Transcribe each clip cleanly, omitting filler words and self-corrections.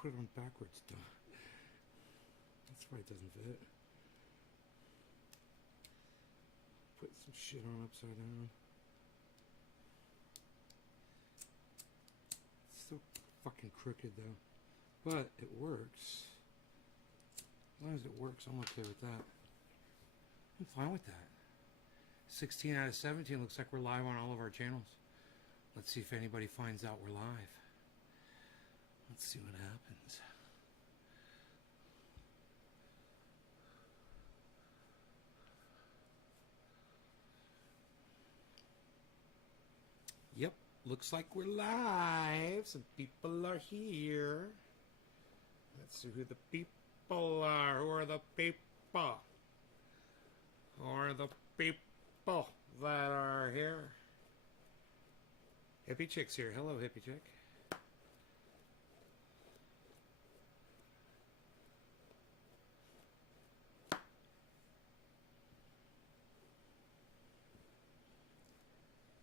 put it on backwards, duh. That's why it doesn't fit. Put some shit on upside down. It's still fucking crooked though. But it works. As long as it works, I'm okay with that. I'm fine with that. 16 out of 17 looks like we're live on all of our channels. Let's see if anybody finds out we're live. Let's see what happens. Yep, looks like we're live. Some people are here. Let's see who the people are. Who are the people? Who are the people that are here? Hippie Chick's here. Hello, Hippie Chick.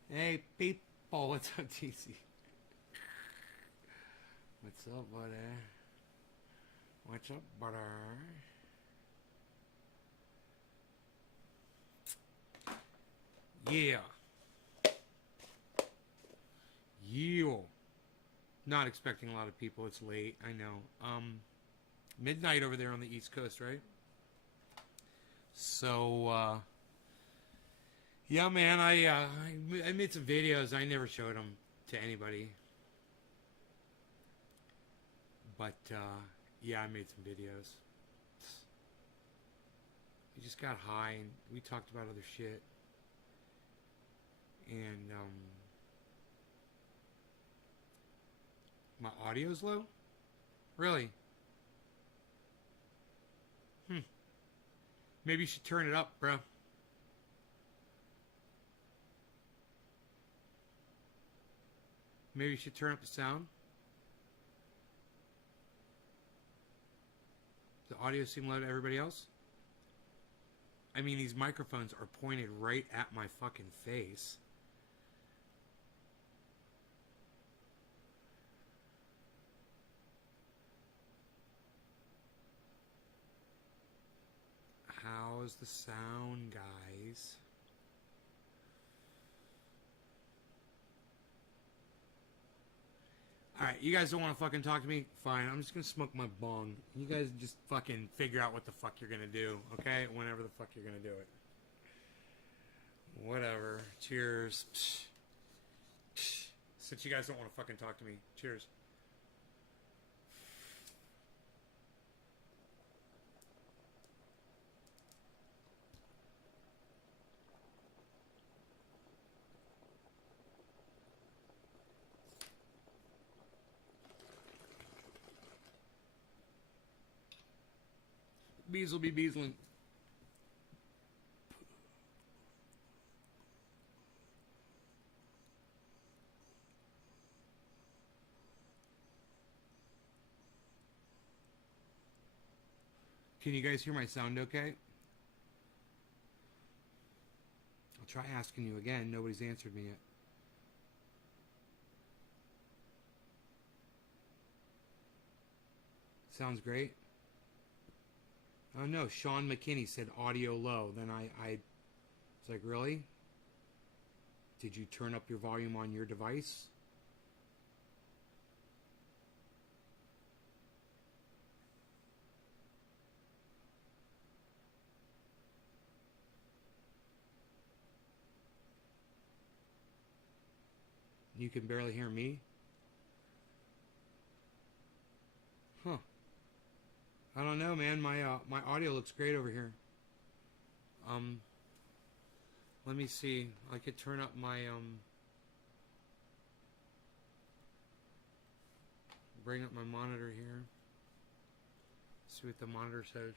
Hey, people. What's up, TC? What's up, buddy? What's up, butter? Yeah. Yeah. Not expecting a lot of people. It's late. I know. Midnight over there on the East Coast, right? So, yeah, man, I made some videos. I never showed them to anybody. But, yeah, I made some videos. We just got high and we talked about other shit. And, my audio's low? Really? Maybe you should turn it up, bro. Maybe you should turn up the sound. Does the audio seem low to everybody else? I mean, these microphones are pointed right at my fucking face. How's the sound, guys? Alright, you guys don't want to fucking talk to me? Fine, I'm just gonna smoke my bong. You guys just fucking figure out what the fuck you're gonna do, okay? Whenever the fuck you're gonna do it. Whatever. Cheers. Psh. Psh. Since you guys don't want to fucking talk to me. Cheers. Bees will be beesling. Can you guys hear my sound okay? I'll try asking you again. Nobody's answered me yet. Sounds great. Oh no, Sean McKinney said audio low. Then I was like, really? Did you turn up your volume on your device? You can barely hear me? Huh. I don't know, man. My audio looks great over here. Let me see. I could turn up my bring up my monitor here. See what the monitor says.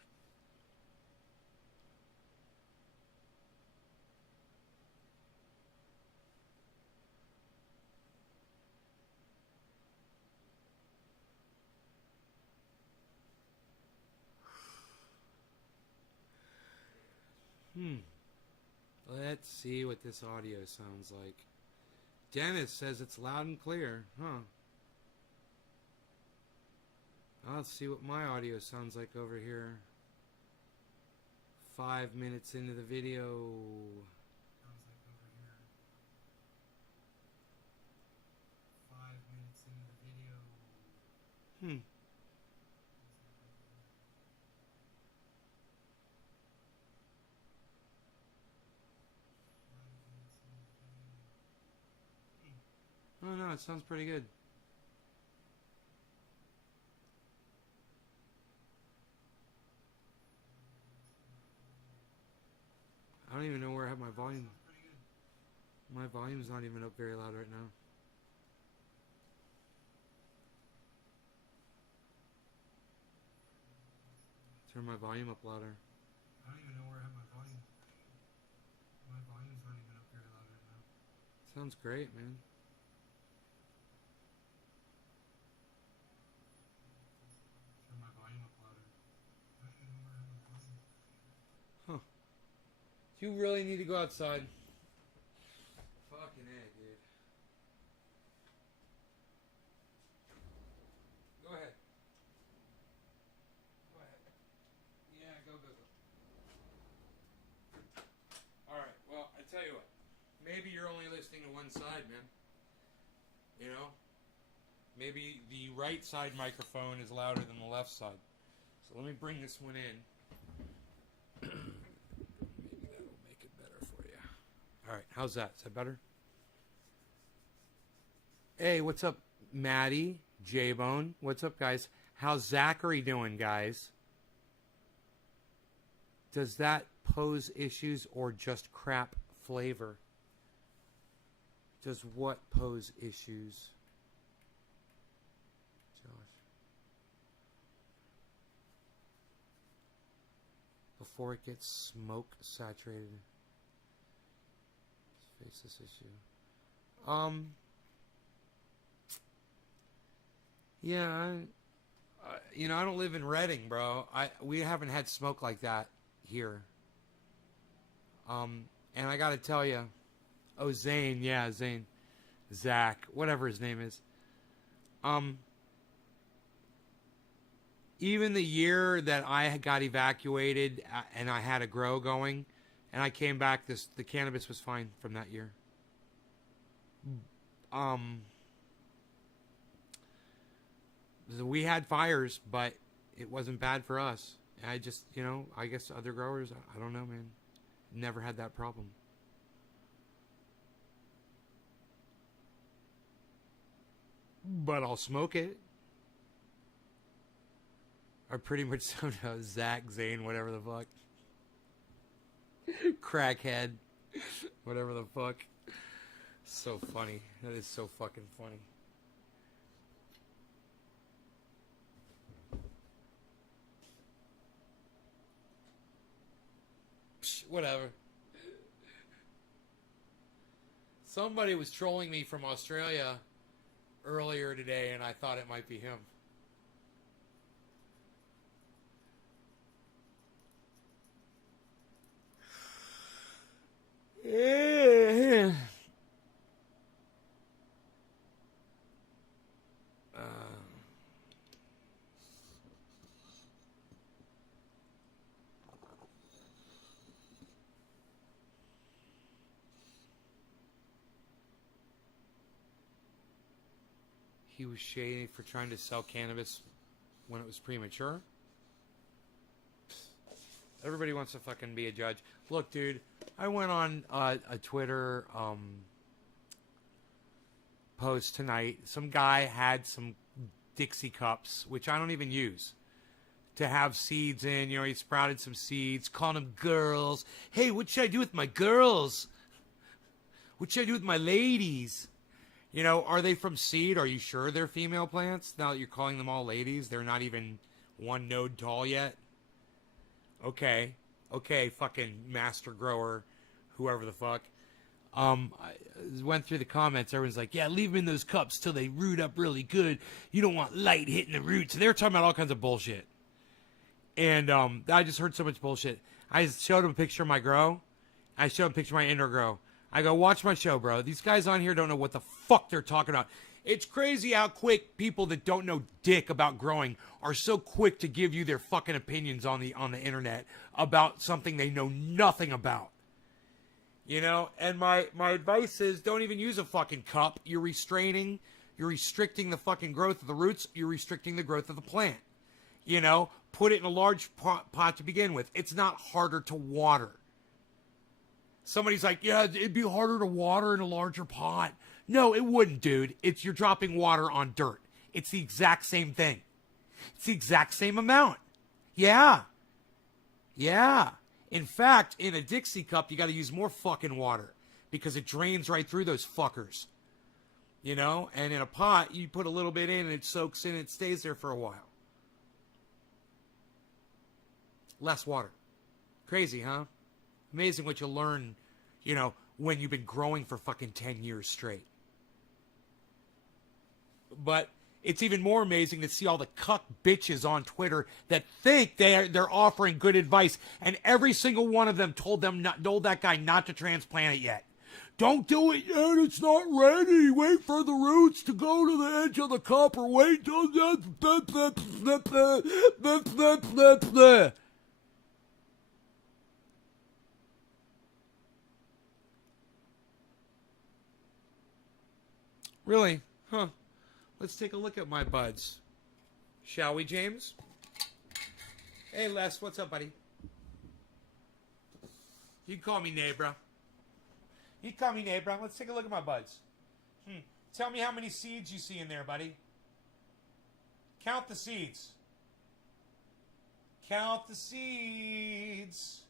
Let's see what this audio sounds like. Dennis says it's loud and clear. Huh. Let's see what my audio sounds like over here. 5 minutes into the video. Sounds like over here. 5 minutes into the video. Oh no, it sounds pretty good. I don't even know where I have my volume. My volume's not even up very loud right now. Turn my volume up louder. I don't even know where I have my volume. My volume's not even up very loud right now. Sounds great, man. Turn my volume up louder. I don't even know where I have my volume. Huh. Do you really need to go outside? Fucking A, dude. Go ahead. Go ahead. Yeah, go. Alright, well, I tell you what. Maybe you're only listening to one side, man. You know? Maybe the right side microphone is louder than the left side. So let me bring this one in. Maybe that will make it better for you. Alright, how's that? Is that better? Hey, what's up, Maddie? J-Bone. What's up, guys? How's Zachary doing, guys? Does that pose issues or just crap flavor? Does what pose issues? Josh. Before it gets smoke saturated. Let's face this issue. Yeah, you know, I don't live in Reading, bro. We haven't had smoke like that here. And I gotta tell you, oh, Zane, yeah, Zane, Zach, whatever his name is. Even the year that I got evacuated and I had a grow going, and I came back, the cannabis was fine from that year. We had fires, but it wasn't bad for us. I just, you know, I guess other growers, I don't know, man. Never had that problem. But I'll smoke it. I pretty much sound like Zach, Zane, whatever the fuck. Crackhead. Whatever the fuck. So funny. That is so fucking funny. Whatever. Somebody was trolling me from Australia earlier today, and I thought it might be him. He was shady for trying to sell cannabis when it was premature. Everybody wants to fucking be a judge. Look, dude, I went on a Twitter post tonight. Some guy had some Dixie cups, which I don't even use, to have seeds in. You know, he sprouted some seeds, calling them girls. Hey, what should I do with my girls? What should I do with my ladies? You know, are they from seed? Are you sure they're female plants? Now that you're calling them all ladies, they're not even one node tall yet. Okay, fucking master grower, whoever the fuck. I went through the comments. Everyone's like, yeah, leave them in those cups till they root up really good. You don't want light hitting the roots. And they were talking about all kinds of bullshit. And I just heard so much bullshit. I showed him a picture of my grow. I showed him a picture of my indoor grow. I go, watch my show, bro. These guys on here don't know what the fuck they're talking about. It's crazy how quick people that don't know dick about growing are so quick to give you their fucking opinions on the internet about something they know nothing about. You know, and my advice is don't even use a fucking cup. You're restricting the fucking growth of the roots. You're restricting the growth of the plant. You know, put it in a large pot to begin with. It's not harder to water. Somebody's like, yeah, it'd be harder to water in a larger pot. No, it wouldn't, dude. You're dropping water on dirt. It's the exact same thing. It's the exact same amount. Yeah. Yeah. In fact, in a Dixie cup, you got to use more fucking water because it drains right through those fuckers. You know? And in a pot, you put a little bit in and it soaks in and it stays there for a while. Less water. Crazy, huh? Amazing what you learn, you know, when you've been growing for fucking 10 years straight. But it's even more amazing to see all the cuck bitches on Twitter that think they're offering good advice, and every single one of them told that guy not to transplant it yet. Don't do it yet, it's not ready. Wait for the roots to go to the edge of the cup, or wait till Really? Huh. Let's take a look at my buds. Shall we, James? Hey, Les, what's up, buddy? You can call me Neighbor. You can call me Neighbor. Let's take a look at my buds. Tell me how many seeds you see in there, buddy. Count the seeds. Count the seeds.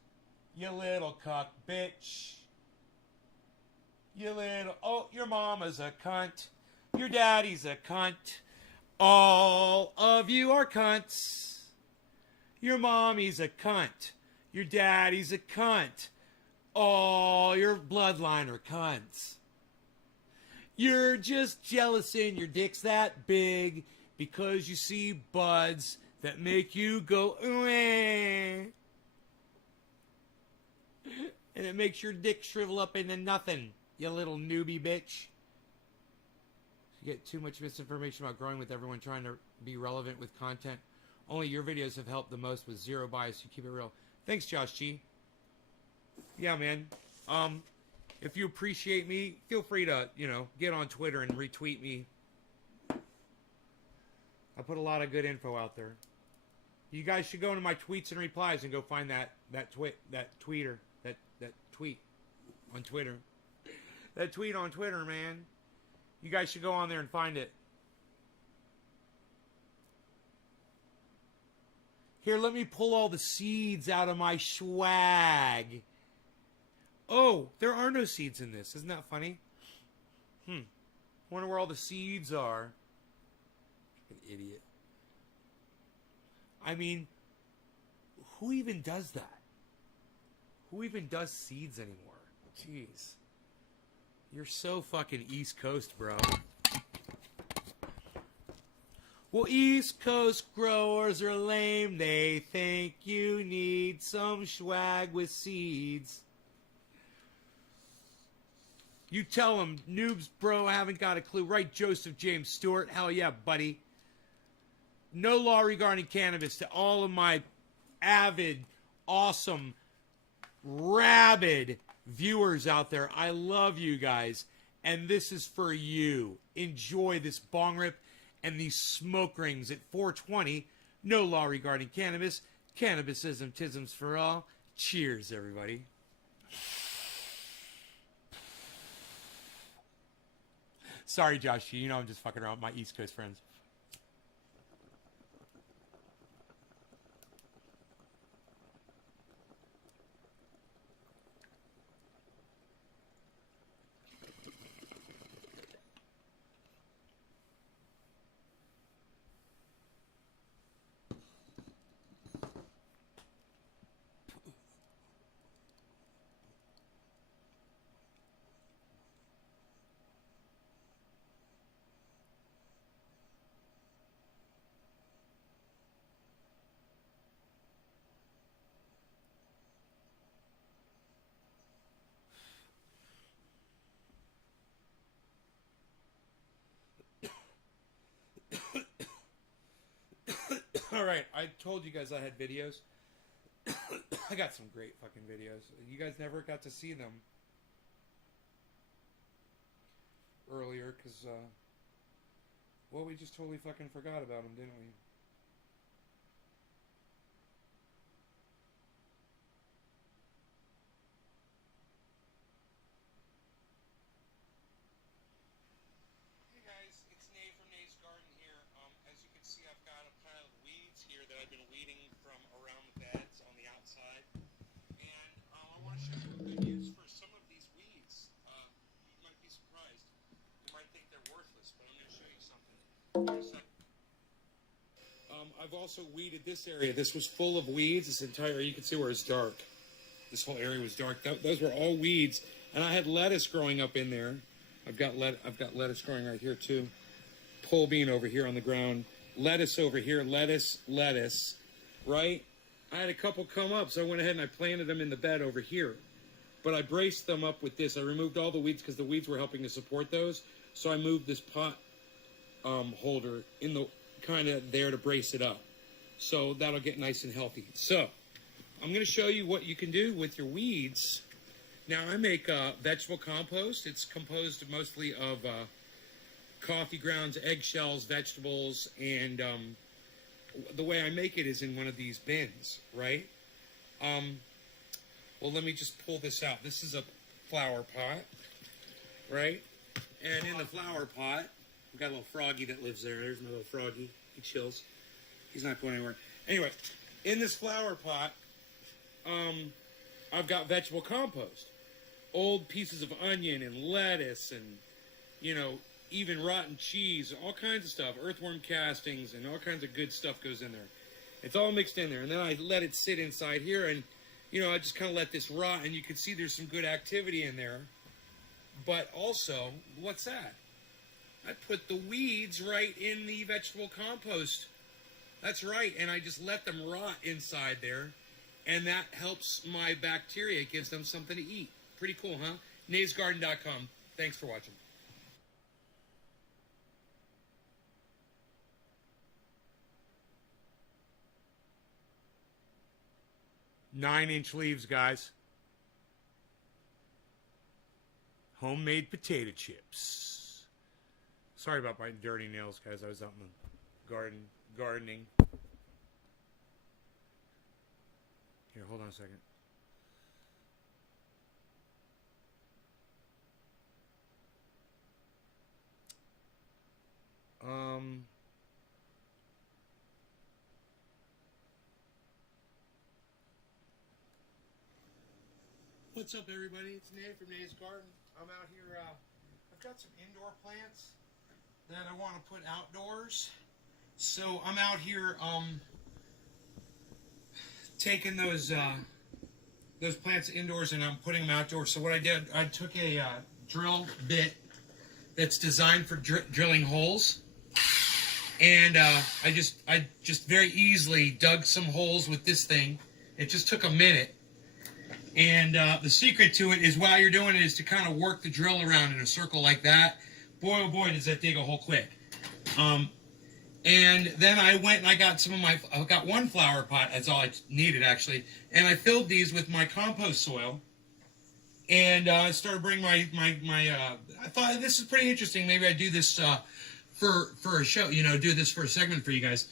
You little cuck bitch. You little... Oh, your mama's a cunt. Your daddy's a cunt. All of you are cunts. Your mommy's a cunt. Your daddy's a cunt. All your bloodline are cunts. You're just jealous and your dick's that big because you see buds that make you go, eh. And it makes your dick shrivel up into nothing, you little newbie bitch. You get too much misinformation about growing with everyone trying to be relevant with content. Only your videos have helped the most with zero bias. You keep it real. Thanks, Josh G. Yeah, man. If you appreciate me, feel free to, you know, get on Twitter and retweet me. I put a lot of good info out there. You guys should go into my tweets and replies and go find that tweet on Twitter. That tweet on Twitter, man. You guys should go on there and find it. Here, let me pull all the seeds out of my swag. Oh, there are no seeds in this. Isn't that funny? Wonder where all the seeds are. An idiot. I mean, who even does that? Who even does seeds anymore? Jeez. You're so fucking East Coast, bro. Well, East Coast growers are lame. They think you need some swag with seeds. You tell them, noobs, bro, haven't got a clue. Right, Joseph James Stewart? Hell yeah, buddy. No law regarding cannabis to all of my avid, awesome, rabid viewers out there. I love you guys. And this is for you. Enjoy this bong rip and these smoke rings at 420. No law regarding cannabis. Cannabisism, tisms for all. Cheers, everybody. Sorry, Josh. You know I'm just fucking around with my East Coast friends. Alright, I told you guys I had videos. I got some great fucking videos. You guys never got to see them earlier because, well, we just totally fucking forgot about them, didn't we? Hey guys, it's Nate from Nate's Garden here. As you can see, I've got a pile of weeds here that I've been weeding from around the beds on the outside. And I want to show you a good use for some of these weeds. You might be surprised. You might think they're worthless, but I'm going to show you something. I've also weeded this area. This was full of weeds. This entire, you can see where it's dark. This whole area was dark. Those were all weeds. And I had lettuce growing up in there. I've got lettuce growing right here too. Pole bean over here on the ground. Lettuce over here. Lettuce. Right? I had a couple come up, so I went ahead and I planted them in the bed over here. But I braced them up with this. I removed all the weeds because the weeds were helping to support those. So I moved this pot holder in the kind of there to brace it up. So that'll get nice and healthy. So I'm going to show you what you can do with your weeds. Now I make vegetable compost. It's composed mostly of coffee grounds, eggshells, vegetables, and the way I make it is in one of these bins, right? Well, let me just pull this out. This is a flower pot, right? And in the flower pot, we've got a little froggy that lives there. There's my little froggy. He chills. He's not going anywhere. Anyway, in this flower pot, I've got vegetable compost. Old pieces of onion and lettuce and, you know, even rotten cheese, all kinds of stuff. Earthworm castings and all kinds of good stuff goes in there. It's all mixed in there. And then I let it sit inside here and, you know, I just kind of let this rot. And you can see there's some good activity in there. But also, what's that? I put the weeds right in the vegetable compost. That's right. And I just let them rot inside there. And that helps my bacteria. It gives them something to eat. Pretty cool, huh? NatesGarden.com. Thanks for watching. 9-inch leaves, guys. Homemade potato chips. Sorry about my dirty nails, guys. I was out in the garden gardening. Here, hold on a second. What's up, everybody? It's Nate from Nate's Garden. I'm out here. I've got some indoor plants that I want to put outdoors. So I'm out here taking those plants indoors and I'm putting them outdoors. So what I did, I took a drill bit that's designed for drilling holes, and I just very easily dug some holes with this thing. It just took a minute. And the secret to it is while you're doing it is to kind of work the drill around in a circle like that. Boy, oh boy, does that dig a hole quick. And then I went and I got I got one flower pot, that's all I needed actually. And I filled these with my compost soil. And I started bringing I thought this is pretty interesting. Maybe I do this for a show, you know, do this for a segment for you guys.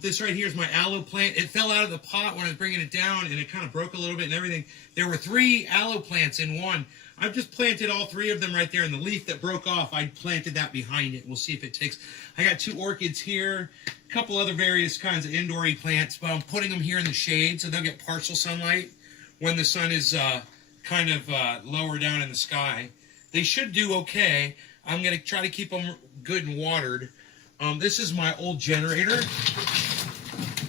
This right here is my aloe plant. It fell out of the pot when I was bringing it down, and it kind of broke a little bit and everything. There were 3 aloe plants in one. I've just planted all 3 of them right there, and the leaf that broke off, I planted that behind it. We'll see if it takes. I got 2 orchids here, a couple other various kinds of indoor plants, but I'm putting them here in the shade so they'll get partial sunlight when the sun is kind of lower down in the sky. They should do okay. I'm going to try to keep them good and watered. This is my old generator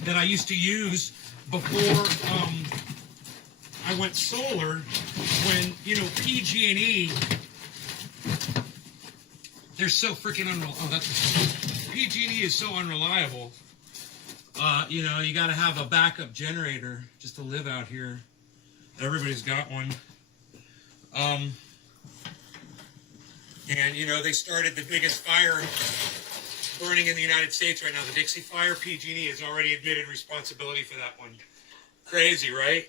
that I used to use before I went solar. When, you know, PG&E, they're so freaking unreliable. Oh, that's PG&E is so unreliable. You know, you got to have a backup generator just to live out here. Everybody's got one. And, you know, they started the biggest fire burning in the United States right now, the Dixie Fire. PG&E has already admitted responsibility for that one. Crazy, right?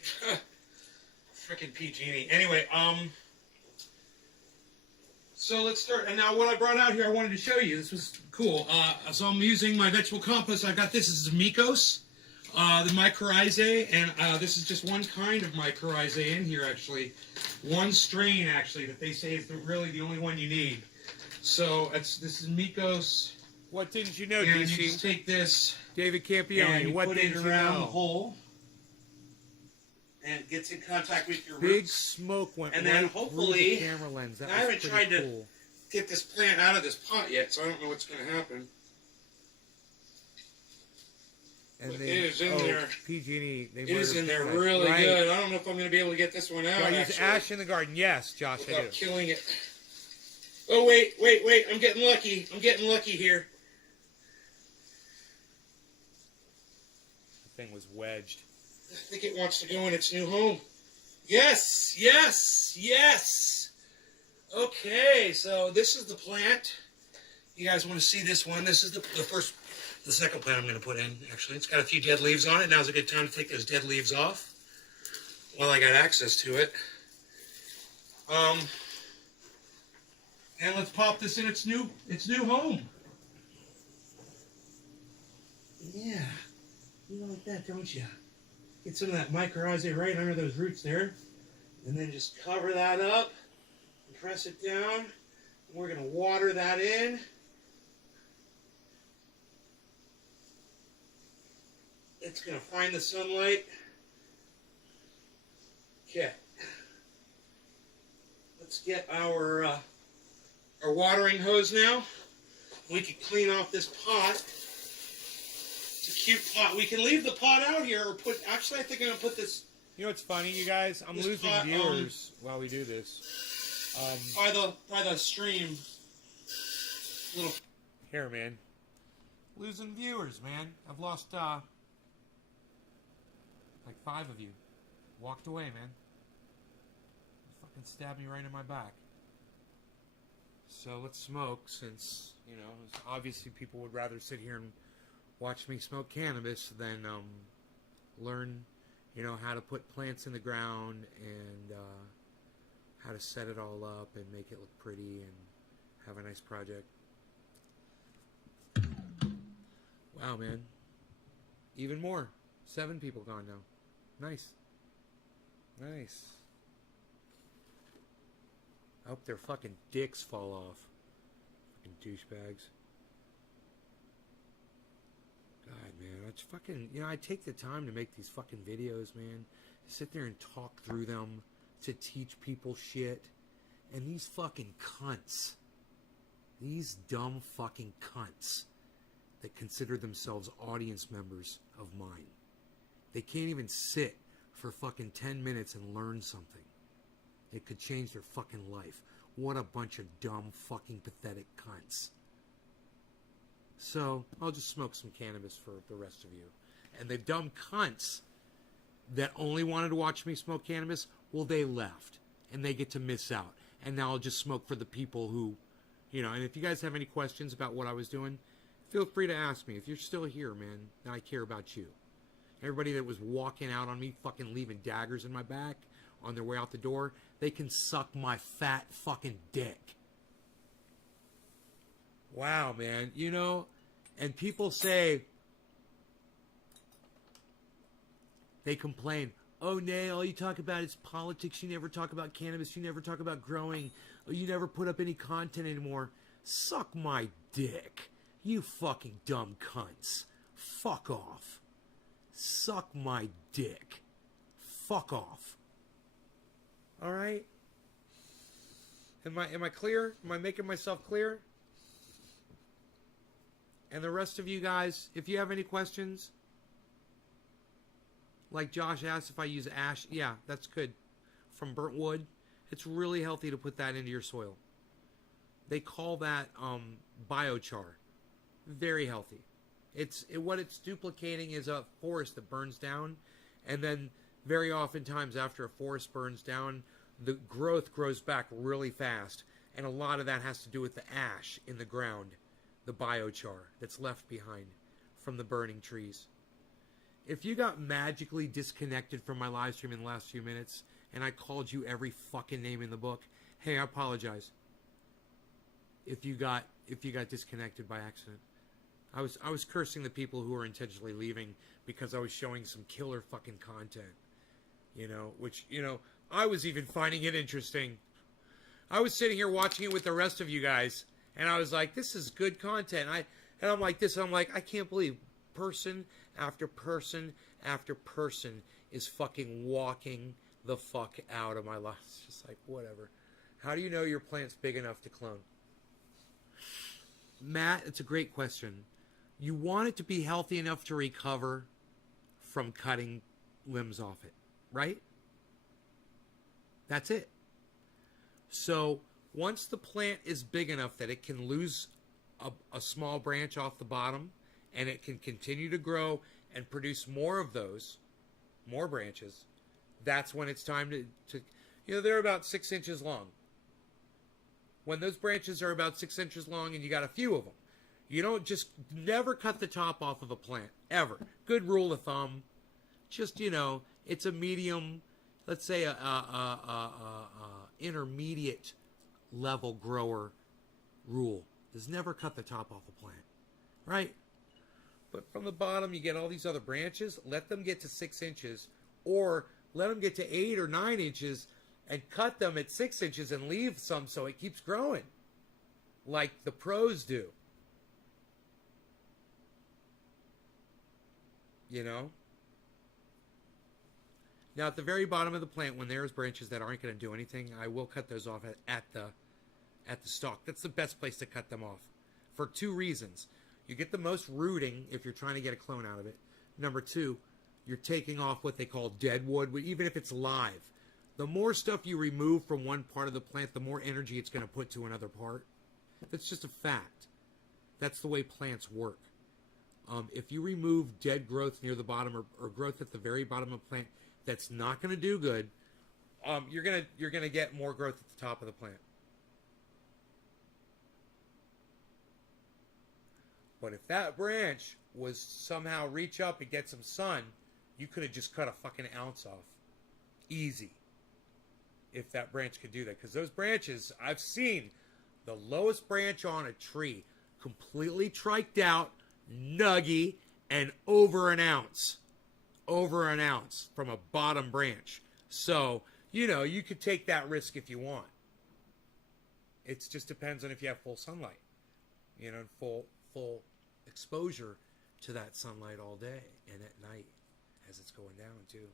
Freaking PG&E. Anyway, so let's start. And now what I brought out here, I wanted to show you. This was cool. So I'm using my vegetable compost. I got this. This is Mykos, the mycorrhizae, and this is just one kind of mycorrhizae in here, actually. One strain, actually, that they say is really the only one you need. So this is Mykos. What didn't you know, And DC? you just take this David and Campione, you what put did it you around the know? hole, and it gets in contact with your Big roots. smoke went And right then through hopefully- the camera lens. That I was haven't pretty tried to- cool. Get this plant out of this pot yet, so I don't know what's going to happen. And It they, is in there. PG&E. They It is in there murdered- really right. good. I don't know if I'm going to be able to get this one out. Do I use actually, ash in the garden? Yes, Josh, I do. without killing it. Oh wait! I'm getting lucky. I'm getting lucky here. The thing was wedged. I think it wants to go in its new home. Yes. Okay, so this is the plant. You guys want to see this one? This is the second plant I'm going to put in. Actually, it's got a few dead leaves on it. Now's a good time to take those dead leaves off while I got access to it. And let's pop this in its new home. Yeah, you like that, don't you? Get some of that mycorrhizae right under those roots there, and then just cover that up and press it down. We're gonna water that in. It's gonna find the sunlight. Okay. Let's get our watering hose now. We can clean off this pot. It's a cute pot. We can leave the pot out here or put, actually I think I'm going to put this You know what's funny, you guys? I'm This losing pot, viewers while we do this. by the stream. Little Here, man. Losing viewers, man. I've lost, like 5 of you. Walked away, man. Fucking stabbed me right in my back. So let's smoke, since, you know, obviously people would rather sit here and watch me smoke cannabis than learn, you know, how to put plants in the ground and how to set it all up and make it look pretty and have a nice project. Wow, man. Even more. 7 people gone now. Nice. Nice. I hope their fucking dicks fall off. Fucking douchebags. God, man. It's fucking... You know, I take the time to make these fucking videos, man. To sit there and talk through them. To teach people shit. And these fucking cunts. These dumb fucking cunts that consider themselves audience members of mine. They can't even sit for fucking 10 minutes and learn something. It could change their fucking life. What a bunch of dumb, fucking pathetic cunts. So, I'll just smoke some cannabis for the rest of you. And the dumb cunts that only wanted to watch me smoke cannabis, well, they left. And they get to miss out. And now I'll just smoke for the people who, you know, and if you guys have any questions about what I was doing, feel free to ask me. If you're still here, man, then I care about you. Everybody that was walking out on me, fucking leaving daggers in my back on their way out the door, they can suck my fat fucking dick. Wow, man. You know, and people say, they complain, oh, Nay, all you talk about is politics. You never talk about cannabis. You never talk about growing. You never put up any content anymore. Suck my dick. You fucking dumb cunts. Fuck off. Suck my dick. Fuck off. All right? Am I clear? Am I making myself clear? And the rest of you guys, if you have any questions, like Josh asked if I use ash, yeah, that's good. From burnt wood, it's really healthy to put that into your soil. They call that biochar. Very healthy. What it's duplicating is a forest that burns down, and then very oftentimes after a forest burns down, the growth grows back really fast, and a lot of that has to do with the ash in the ground. the biochar that's left behind from the burning trees. If you got magically disconnected from my live stream in the last few minutes and I called you every fucking name in the book, hey, I apologize. If you got disconnected by accident. I was cursing the people who were intentionally leaving because I was showing some killer fucking content. You know, which, you know, I was even finding it interesting. I was sitting here watching it with the rest of you guys, and I was like, this is good content. I'm like this, I'm like, I can't believe person after person after person is fucking walking the fuck out of my life. It's just like, whatever. How do you know your plant's big enough to clone? Matt, it's a great question. You want it to be healthy enough to recover from cutting limbs off it, right? That's it. So once the plant is big enough that it can lose a small branch off the bottom and it can continue to grow and produce more of those, more branches, that's when it's time to you know, they're about 6 inches long. When those branches are about 6 inches long and you got a few of them, you don't just never cut the top off of a plant, ever. Good rule of thumb. Just, you know, it's a medium, let's say a intermediate level grower rule. Just never cut the top off a plant, right? But from the bottom, you get all these other branches. Let them get to 6 inches, or let them get to 8 or 9 inches and cut them at 6 inches and leave some so it keeps growing, like the pros do. You know? Now, at the very bottom of the plant, when there's branches that aren't going to do anything, I will cut those off at the stalk. That's the best place to cut them off for 2 reasons. You get the most rooting if you're trying to get a clone out of it. Number 2, you're taking off what they call dead wood, even if it's live. The more stuff you remove from one part of the plant, the more energy it's going to put to another part. That's just a fact. That's the way plants work. If you remove dead growth near the bottom or growth at the very bottom of the plant, that's not going to do good. You're gonna get more growth at the top of the plant. But if that branch was somehow reach up and get some sun, you could have just cut a fucking ounce off. Easy. If that branch could do that. Because those branches, I've seen the lowest branch on a tree completely triked out, nuggy, and over an ounce. Over an ounce from a bottom branch. So, you know, you could take that risk if you want. It just depends on if you have full sunlight. You know, full exposure to that sunlight all day and at night as it's going down too.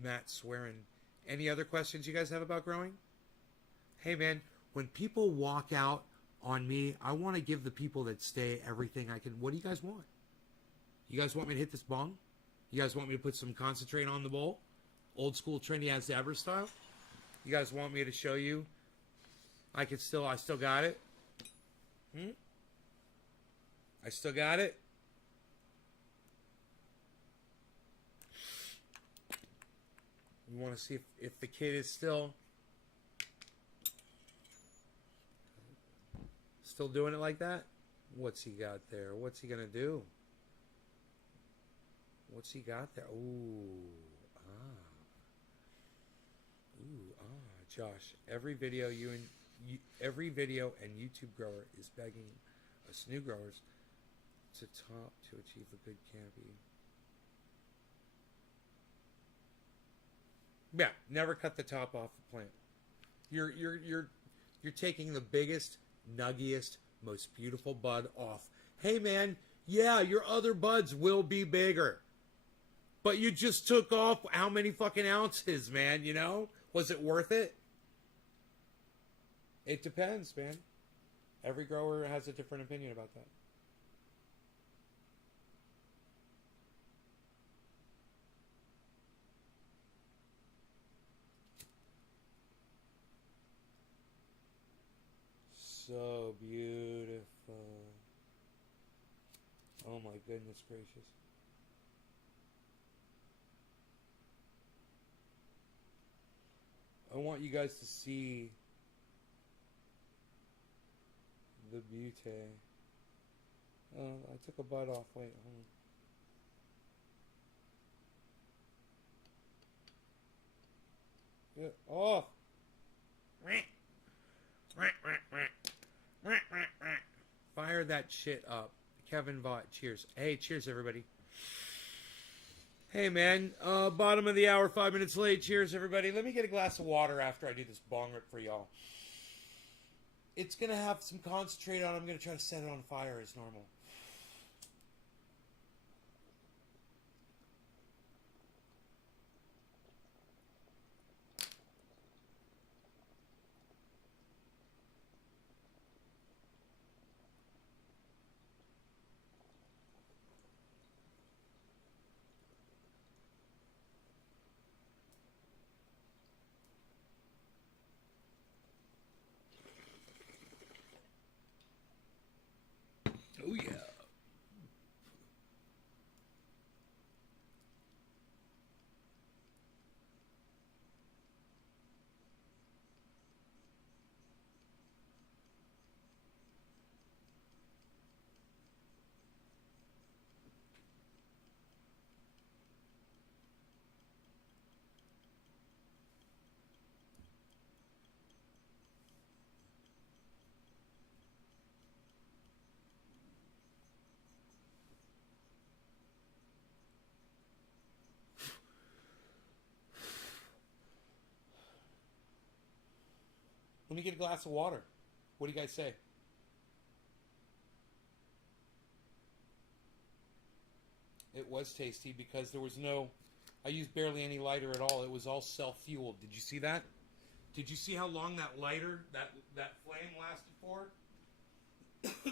Matt swearing. Any other questions you guys have about growing? Hey man, when people walk out on me, I want to give the people that stay everything I can. What do you guys want? You guys want me to hit this bong? You guys want me to put some concentrate on the bowl? Old school trendy as ever style? You guys want me to show you I still got it? I still got it? You want to see if the kid is still doing it like that? What's he got there? What's he gonna do? What's he got there? Josh, every video and YouTube grower is begging us new growers to achieve a good canopy. Yeah, never cut the top off the plant. You're taking the biggest, nuggiest, most beautiful bud off. Hey man, yeah, your other buds will be bigger. But you just took off how many fucking ounces, man, you know? Was it worth it? It depends, man. Every grower has a different opinion about that. So beautiful. Oh my goodness gracious. I want you guys to see the beauty. Oh, I took a bite off. Wait, hold on. Get off! Fire that shit up. Kevin Vaught, cheers. Hey, cheers, everybody. Hey, man. Bottom of the hour, 5 minutes late. Cheers, everybody. Let me get a glass of water after I do this bong rip for y'all. It's going to have some concentrate on it. I'm going to try to set it on fire as normal. Oh, yeah. Let me get a glass of water. What do you guys say? It was tasty because there was no... I used barely any lighter at all. It was all self-fueled. Did you see that? Did you see how long that lighter, that flame lasted for? Flame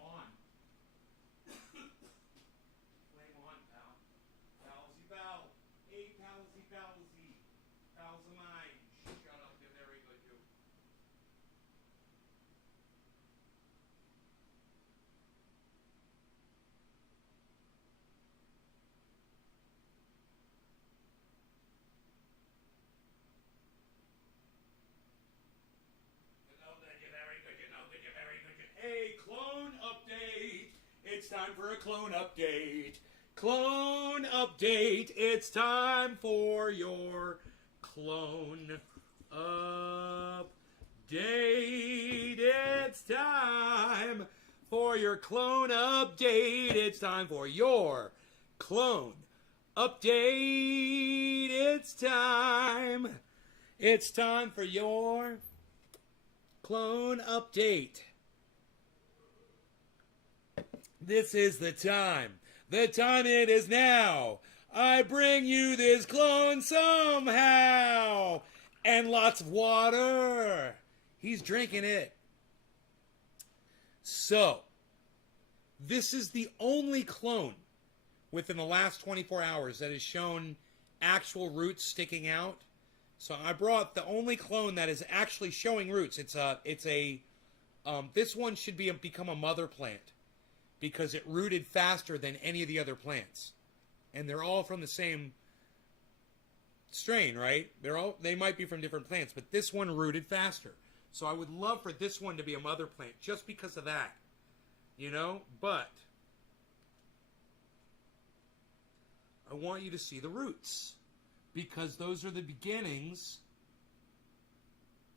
on. Flame on, pal. Palsy pal. Hey, palsy palsy. Pals of mine. Shut up, you're very good, you. You know that you're very good, you know that you're very good. Hey, clone update. It's time for a clone update. Clone update. It's time for your clone update. It's time for your clone update. It's time for your clone update. It's time. It's time for your clone update. This is the time. The time it is now. I bring you this clone somehow. And lots of water. He's drinking it. So, this is the only clone within the last 24 hours that has shown actual roots sticking out. So I brought the only clone that is actually showing roots. This one should become a mother plant because it rooted faster than any of the other plants. And they're all from the same strain, right? They might be from different plants, but this one rooted faster. So I would love for this one to be a mother plant just because of that. You know? But I want you to see the roots because those are the beginnings.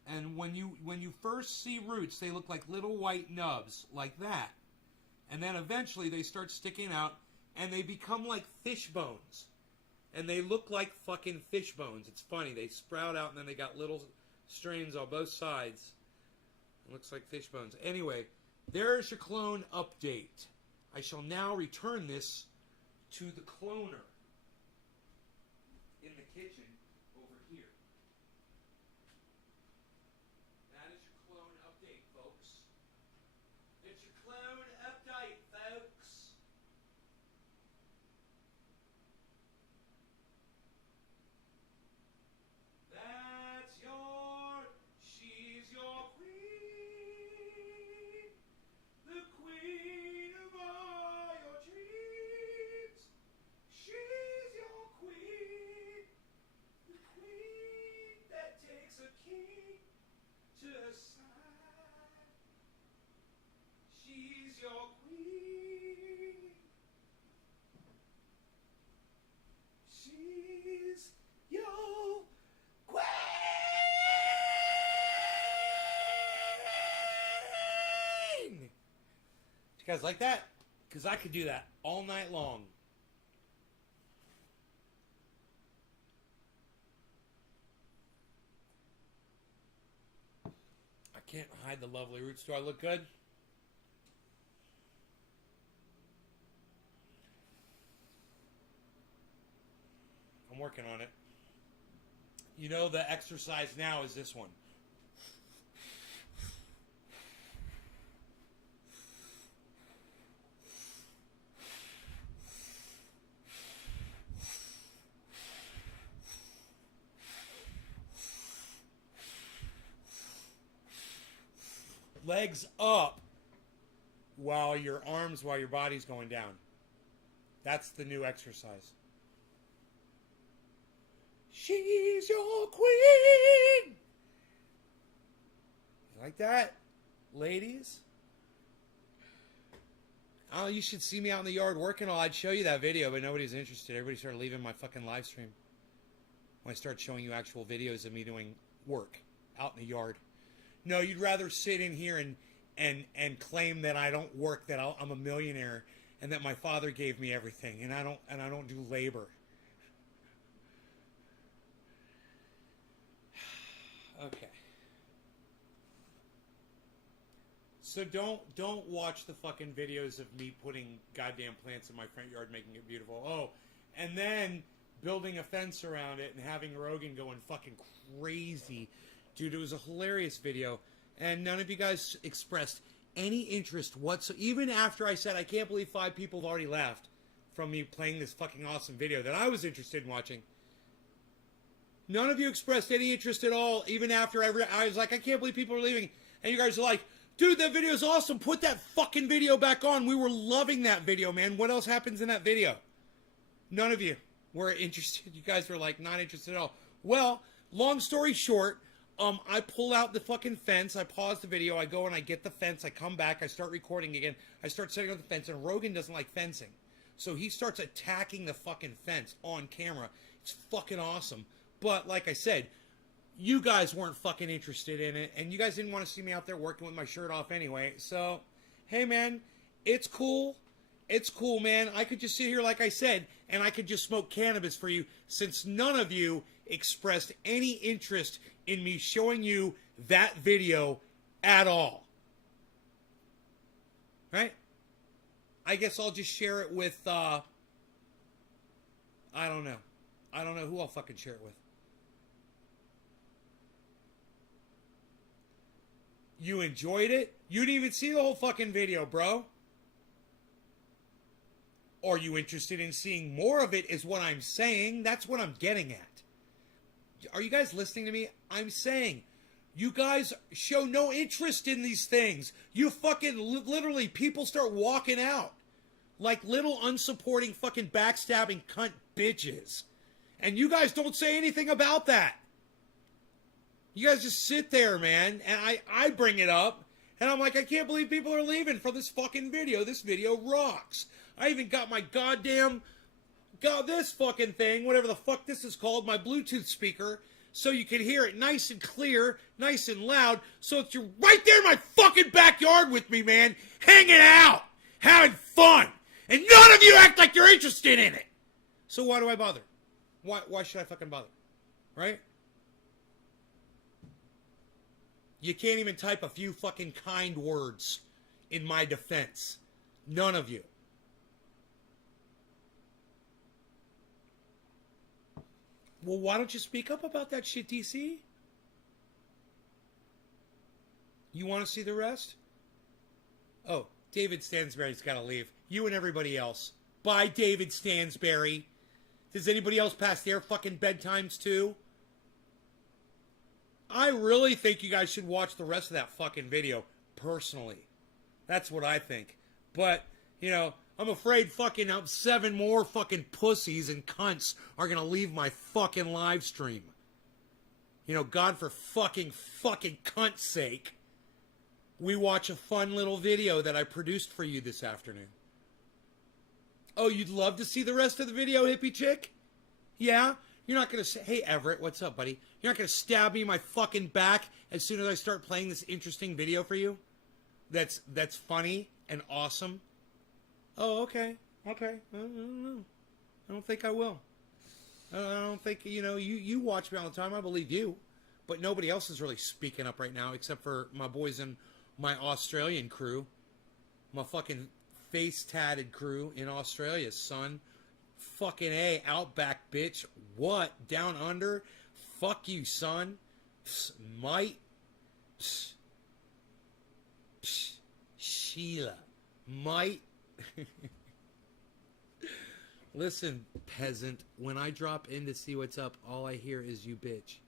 And when you first see roots, they look like little white nubs like that. And then eventually they start sticking out and they become like fish bones. And they look like fucking fish bones. It's funny. They sprout out and then they got little strains on both sides. It looks like fish bones. Anyway, there's your clone update. I shall now return this to the cloner in the kitchen over here. That is your clone update, folks. It's your clone update, folks. She's your queen, the queen of all your dreams. She's your queen. You guys like that? Because I could do that all night long. I can't hide the lovely roots. Do I look good? I'm working on it. You know, the exercise now is this one. Legs up while your body's going down. That's the new exercise. She's your queen. You like that, ladies? Oh, you should see me out in the yard working all. I'd show you that video, but nobody's interested. Everybody started leaving my fucking live stream when I started showing you actual videos of me doing work out in the yard. No, you'd rather sit in here and claim that I don't work, that I'm a millionaire, and that my father gave me everything, and I don't do labor. Okay. So don't watch the fucking videos of me putting goddamn plants in my front yard, making it beautiful. Oh, and then building a fence around it and having Rogan going fucking crazy. Dude, it was a hilarious video, and none of you guys expressed any interest whatsoever. Even after I said, I can't believe 5 people have already left from me playing this fucking awesome video that I was interested in watching. None of you expressed any interest at all, even after I was like, I can't believe people are leaving. And you guys are like, dude, that video is awesome. Put that fucking video back on. We were loving that video, man. What else happens in that video? None of you were interested. You guys were like, not interested at all. Well, long story short, I pull out the fucking fence. I pause the video. I go and I get the fence. I come back. I start recording again. I start setting up the fence. And Rogan doesn't like fencing. So he starts attacking the fucking fence on camera. It's fucking awesome. But like I said, you guys weren't fucking interested in it. And you guys didn't want to see me out there working with my shirt off anyway. So, hey, man, it's cool. It's cool, man. I could just sit here, like I said, and I could just smoke cannabis for you, since none of you expressed any interest in me showing you that video at all. Right? I guess I'll just share it with, I don't know. I don't know who I'll fucking share it with. You enjoyed it? You didn't even see the whole fucking video, bro. Are you interested in seeing more of it is what I'm saying. That's what I'm getting at. Are you guys listening to me? I'm saying you guys show no interest in these things. You fucking literally, people start walking out like little unsupporting fucking backstabbing cunt bitches. And you guys don't say anything about that. You guys just sit there, man, and I bring it up, and I'm like, I can't believe people are leaving for this fucking video. This video rocks. I even got my this fucking thing, whatever the fuck this is called, my Bluetooth speaker, so you can hear it nice and clear, nice and loud, so that you're right there in my fucking backyard with me, man, hanging out, having fun, and none of you act like you're interested in it. So why do I bother? Why should I fucking bother? Right? You can't even type a few fucking kind words in my defense. None of you. Well, why don't you speak up about that shit, DC? You want to see the rest? Oh, David Stansberry's got to leave. You and everybody else. Bye, David Stansberry. Does anybody else pass their fucking bedtimes too? I really think you guys should watch the rest of that fucking video, personally. That's what I think. But, you know, I'm afraid fucking 7 more fucking pussies and cunts are going to leave my fucking live stream. You know, God for fucking cunt's sake. We watch a fun little video that I produced for you this afternoon. Oh, you'd love to see the rest of the video, hippie chick? Yeah? You're not going to say, hey, Everett, what's up, buddy? You're not going to stab me in my fucking back as soon as I start playing this interesting video for you? That's funny and awesome? Oh, okay. Okay. I don't know. I don't think I will. I don't think, you watch me all the time. I believe you. But nobody else is really speaking up right now except for my boys in my Australian crew. My fucking face-tatted crew in Australia, son. Fucking A, outback, bitch. What? Down under? Fuck you, son. Psst, mate. Psst. Psst. Sheila. Mate. Listen, peasant. When I drop in to see what's up, all I hear is you bitch.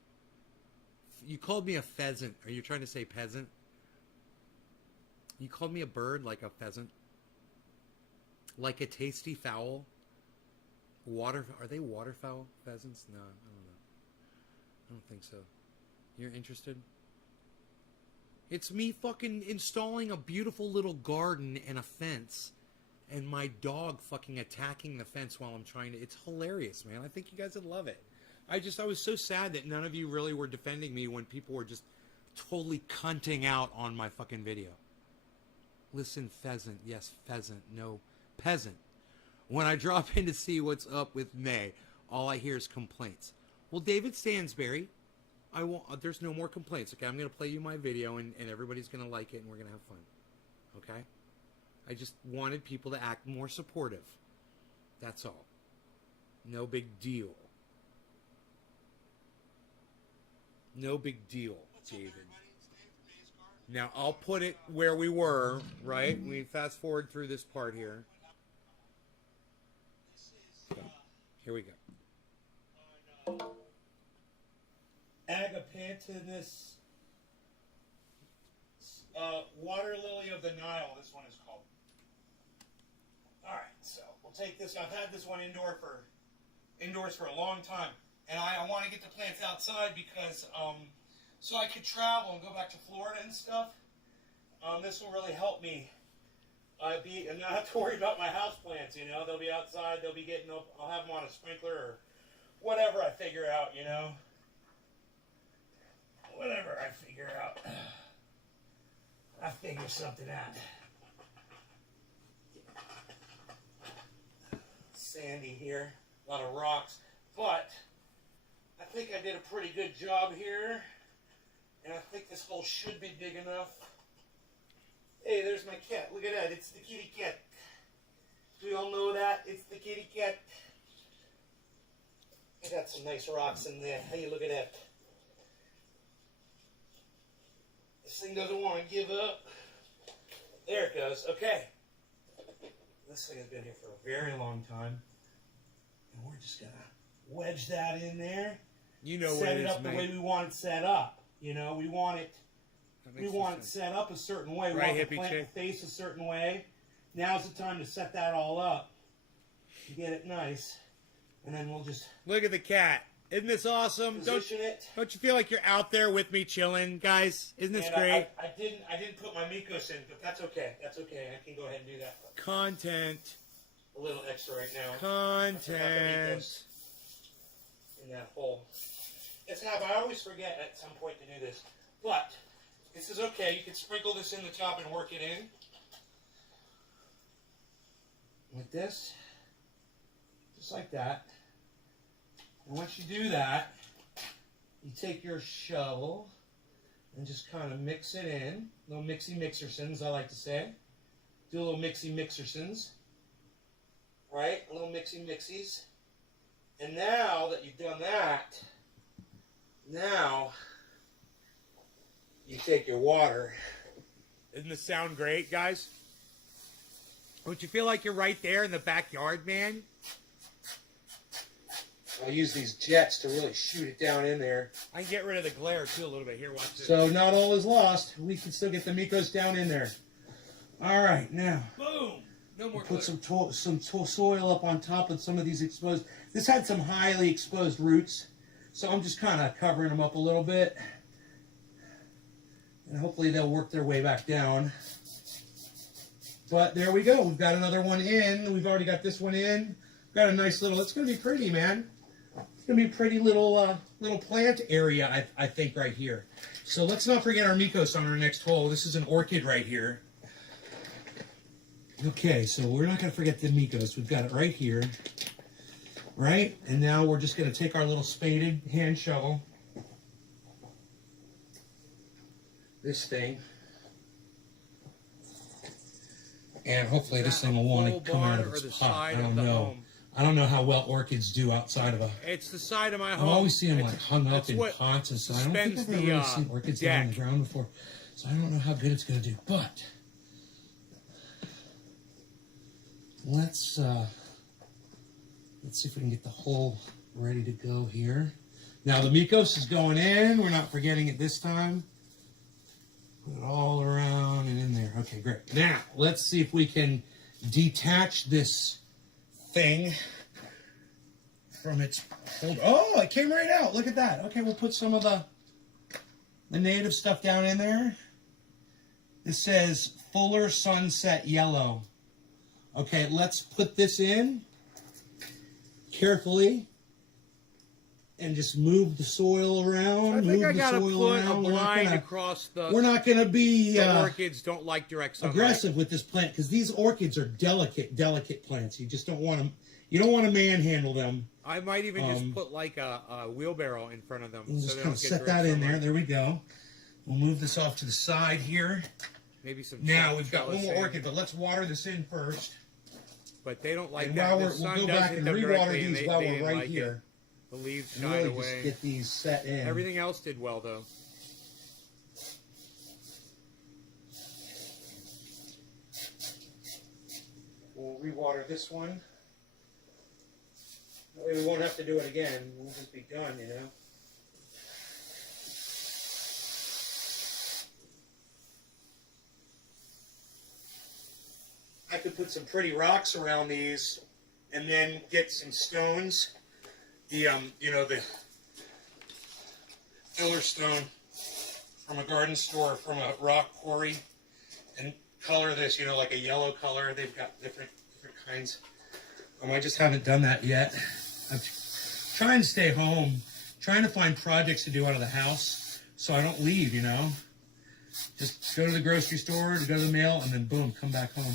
You called me a pheasant. Are you trying to say peasant? You called me a bird like a pheasant? Like a tasty fowl? Are they waterfowl pheasants? No, I don't know. I don't think so. You're interested? It's me fucking installing a beautiful little garden and a fence, and my dog fucking attacking the fence while I'm trying to... It's hilarious, man. I think you guys would love it. I was so sad that none of you really were defending me when people were just totally cunting out on my fucking video. Listen, pheasant. Yes, pheasant. No, peasant. When I drop in to see what's up with May, all I hear is complaints. Well, David Stansberry, there's no more complaints. Okay, I'm going to play you my video, and everybody's going to like it, and we're going to have fun. Okay? I just wanted people to act more supportive. That's all. No big deal. No big deal, David. Now, I'll put it where we were, right? We fast forward through this part here. So, here we go. Agapanthus, water lily of the Nile, this one is called. Alright, so we'll take this. I've had this one indoors for a long time. And I want to get the plants outside because, so I could travel and go back to Florida and stuff. This will really help me. And not have to worry about my house plants, They'll be outside, they'll be getting up. I'll have them on a sprinkler or whatever I figure out, Whatever I figure out. I figure something out. Sandy here, a lot of rocks, but I think I did a pretty good job here, and I think this hole should be big enough. Hey, there's my cat. Look at that. It's the kitty cat. Do we all know that? It's the kitty cat. I got some nice rocks in there. Hey, look at that. This thing doesn't want to give up. There it goes. Okay. This thing has been here for a very long time. And we're just going to wedge that in there. Set it up the way we want it set up. We want it set up a certain way. We want the plant to face a certain way. Now's the time to set that all up. Get it nice. And then we'll just... Look at the cat. Isn't this awesome? Don't you feel like you're out there with me chilling, guys? Isn't this great? I didn't put my Mikos in, but that's okay. That's okay. I can go ahead and do that. Content. A little extra right now. Content. In that hole. I always forget at some point to do this. But this is okay. You can sprinkle this in the top and work it in. Like this. Just like that. And once you do that, you take your shovel and just kind of mix it in. Little mixy-mixersons, I like to say. Do a little mixy-mixersons. Right? A little mixy-mixies. And now that you've done that, now you take your water. Doesn't this sound great, guys? Don't you feel like you're right there in the backyard, man? I'll use these jets to really shoot it down in there. I can get rid of the glare, too, a little bit. Here, watch this. So not all is lost. We can still get the Mikos down in there. All right, now. Boom! No more glare. Put some soil up on top of some of these exposed. This had some highly exposed roots, so I'm just kind of covering them up a little bit. And hopefully they'll work their way back down. But there we go. We've got another one in. We've already got this one in. Got a nice little, it's going to be pretty, man. It's going to be a pretty little plant area, I think, right here. So let's not forget our Mikos on our next hole. This is an orchid right here. Okay, so we're not going to forget the Mikos. We've got it right here. Right? And now we're just going to take our little spaded hand shovel. This thing. And hopefully this thing will want to come out of its pot. I don't know. I don't know how well orchids do outside of a... It's the side of my I home. always see them like hung up in pots and stuff. I don't think I've ever really seen orchids down on the ground before. So I don't know how good it's going to do. But let's see if we can get the hole ready to go here. Now the Mikos is going in. We're not forgetting it this time. Put it all around and in there. Okay, great. Now let's see if we can detach this thing from its hold. Oh, it came right out. Look at that. Okay, we'll put some of the native stuff down in there. This says Fuller Sunset Yellow. Okay, let's put this in carefully and just move the soil around. I think I gotta put a blind across the... We're not going to be... the orchids don't like direct sunlight. Aggressive with this plant because these orchids are delicate plants. You just don't want them... You don't want to manhandle them. I might even just put like a wheelbarrow in front of them. We'll so just they kind don't of get set direct that in sunlight. there. There we go. We'll move this off to the side here. Maybe some... Now we've got one trellis more in. orchid, but let's water this in first. But they don't like And that. while The we'll sun go does back hit and them rewater directly, and these they while didn't we're right like it. here. The leaves And shied really away. just get these set in. Everything else did well, though. We'll rewater this one. That way we won't have to do it again. We'll just be done, you know. I could put some pretty rocks around these and then get some stones. The you know, the filler stone from a garden store, from a rock quarry, and color this, you know, like a yellow color. They've got different kinds. I just haven't done that yet. I'm trying to stay home, trying to find projects to do out of the house so I don't leave, you know. Just go to the grocery store, to go to the mail, and then boom, come back home.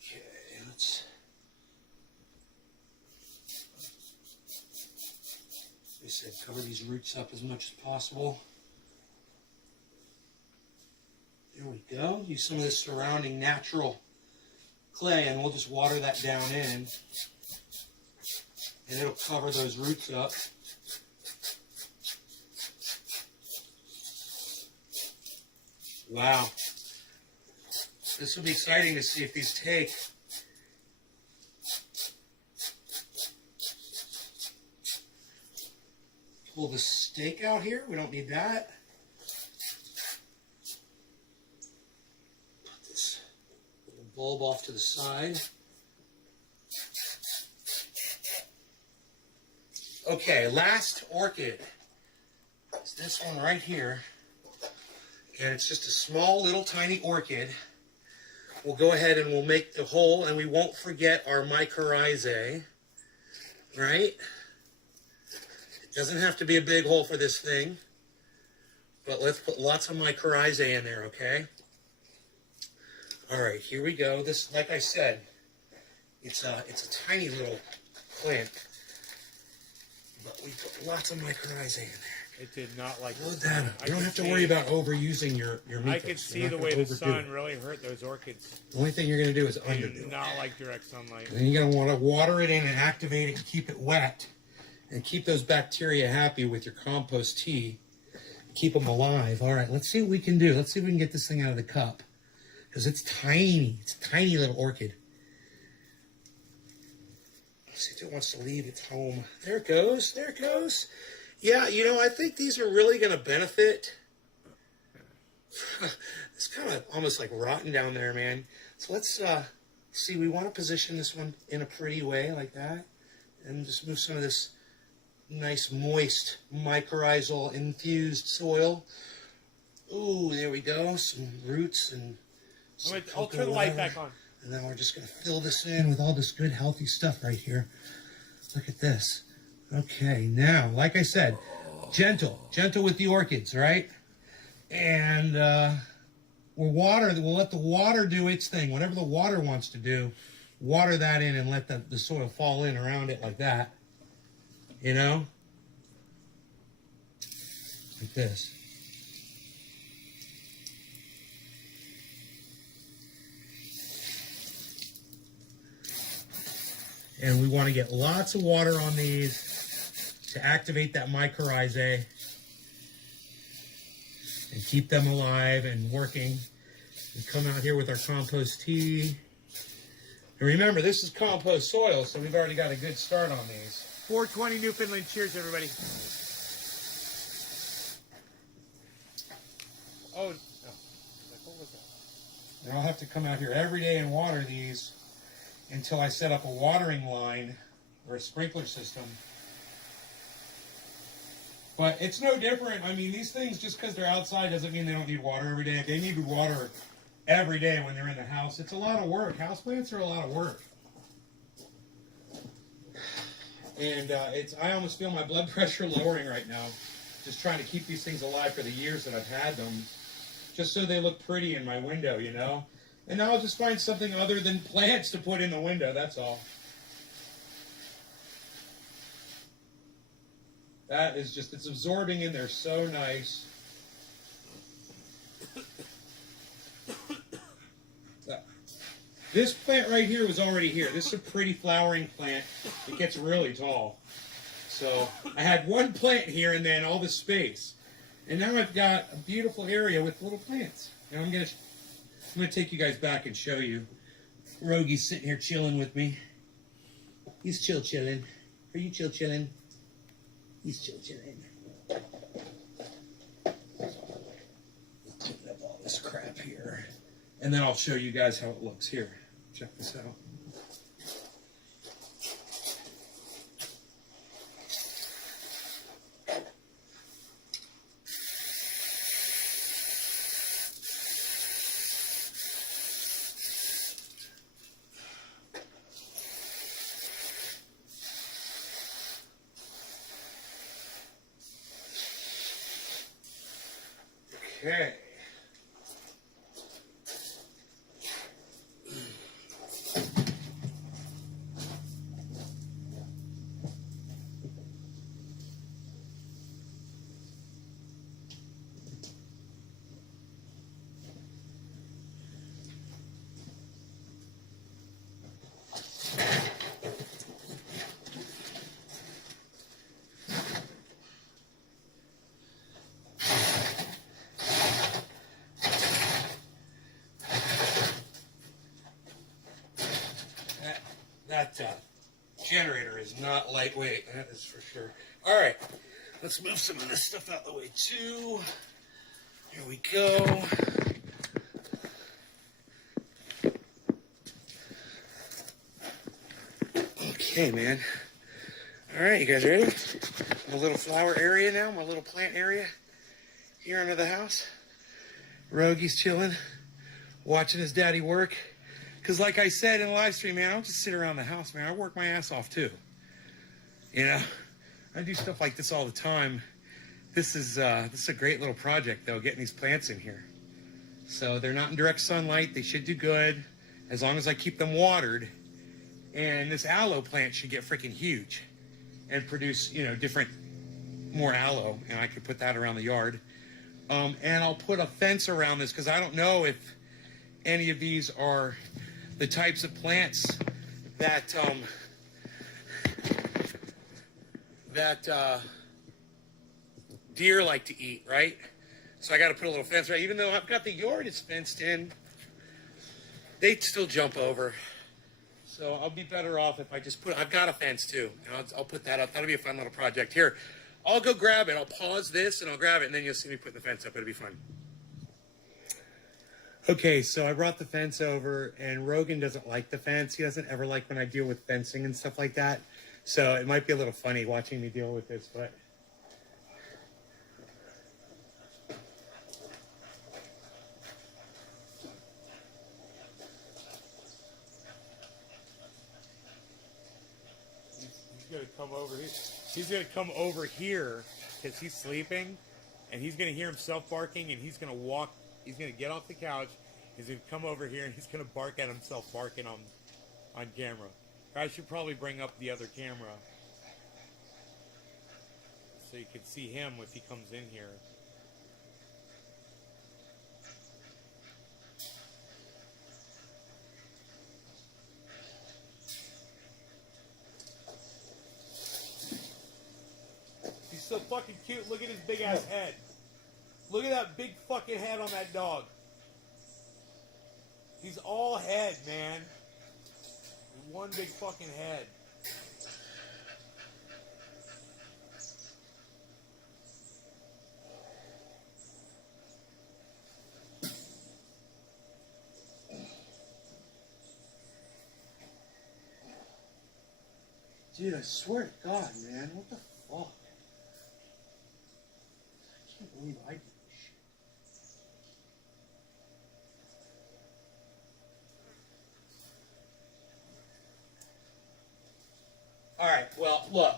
Okay, let's... We said cover these roots up as much as possible. There we go. Use some of this surrounding natural clay, and we'll just water that down in, and it'll cover those roots up. Wow. This will be exciting to see if these take. Pull the stake out here. We don't need that. Put this little bulb off to the side. Okay, last orchid. It's this one right here. And it's just a small little tiny orchid. We'll go ahead and we'll make the hole, and we won't forget our mycorrhizae, right? It doesn't have to be a big hole for this thing, but let's put lots of mycorrhizae in there, okay? All right, here we go. This, like I said, it's a tiny little plant, but we put lots of mycorrhizae in there. It did not like Load the that sun. up. You don't have to worry about overusing your I Mikos. could see You're the not way gonna the overdo sun it. really hurt those orchids. The only thing you're going to do is They underdo do it. not like direct sunlight. And then you're going to want to water it in and activate it and keep it wet. And keep those bacteria happy with your compost tea. Keep them alive. All right, let's see what we can do. Let's see if we can get this thing out of the cup. Because it's tiny. It's a tiny little orchid. Let's see if it wants to leave its home. There it goes. There it goes. Yeah, you know, I think these are really going to benefit. It's kind of almost like rotten down there, man. So let's see. We want to position this one in a pretty way like that. And just move some of this nice, moist, mycorrhizal infused soil. Ooh, there we go. Some roots and some I'll cocoa turn the light water. back on. And then we're just going to fill this in with all this good, healthy stuff right here. Look at this. Okay, now, like I said, gentle with the orchids, right? And we'll let the water do its thing. Whatever the water wants to do, water that in and let the soil fall in around it like that. You know? Like this. And we want to get lots of water on these to activate that mycorrhizae and keep them alive and working. We come out here with our compost tea. And remember, this is compost soil, so we've already got a good start on these. 420 Newfoundland. Cheers, everybody. Oh, what was that? And I'll have to come out here every day and water these until I set up a watering line or a sprinkler system. But it's no different. I mean, these things, just because they're outside doesn't mean they don't need water every day. They need water every day when they're in the house. It's a lot of work. Houseplants are a lot of work. And I almost feel my blood pressure lowering right now, just trying to keep these things alive for the years that I've had them, just so they look pretty in my window, you know? And now I'll just find something other than plants to put in the window, that's all. That is just, it's absorbing in there so nice. This plant right here was already here. This is a pretty flowering plant. It gets really tall. So I had one plant here and then all this space. And now I've got a beautiful area with little plants. And I'm gonna take you guys back and show you. Rogy's sitting here chilling with me. He's chilling. Are you chilling? He's chilling. Clean up all this crap here. And then I'll show you guys how it looks. Here, check this out. Okay. That generator is not lightweight, that is for sure. All right, let's move some of this stuff out of the way too. Here we go. Okay, man. All right, you guys ready? My little flower area now, my little plant area here under the house. Rogy's chilling, watching his daddy work. Because like I said in the live stream, man, I don't just sit around the house, man. I work my ass off too. You know, I do stuff like this all the time. This is a great little project, though, getting these plants in here. So they're not in direct sunlight. They should do good as long as I keep them watered. And this aloe plant should get freaking huge and produce, you know, more aloe. And I could put that around the yard. And I'll put a fence around this because I don't know if any of these are the types of plants that deer like to eat, right? So I got to put a little fence right. Even though I've got the yard is fenced in, they'd still jump over. So I'll be better off if I just I've got a fence too, and I'll put that up. That'll be a fun little project. Here, I'll go grab it. I'll pause this and I'll grab it, and then you'll see me putting the fence up. It'll be fun. Okay, so I brought the fence over, and Rogan doesn't like the fence. He doesn't ever like when I deal with fencing and stuff like that. So it might be a little funny watching me deal with this, but... He's going to come over here. He's going to come over here because he's sleeping. and he's gonna hear himself barking, and he's gonna walk. He's gonna get off the couch. He's gonna come over here, and he's gonna bark at himself barking on camera. I should probably bring up the other camera so you can see him if he comes in here. He's so fucking cute. Look at his big ass head. Look at that big fucking head on that dog. He's all head, man. One big fucking head. Dude, I swear to God, man, what the fuck? I can't believe I did this shit. Alright, well, look.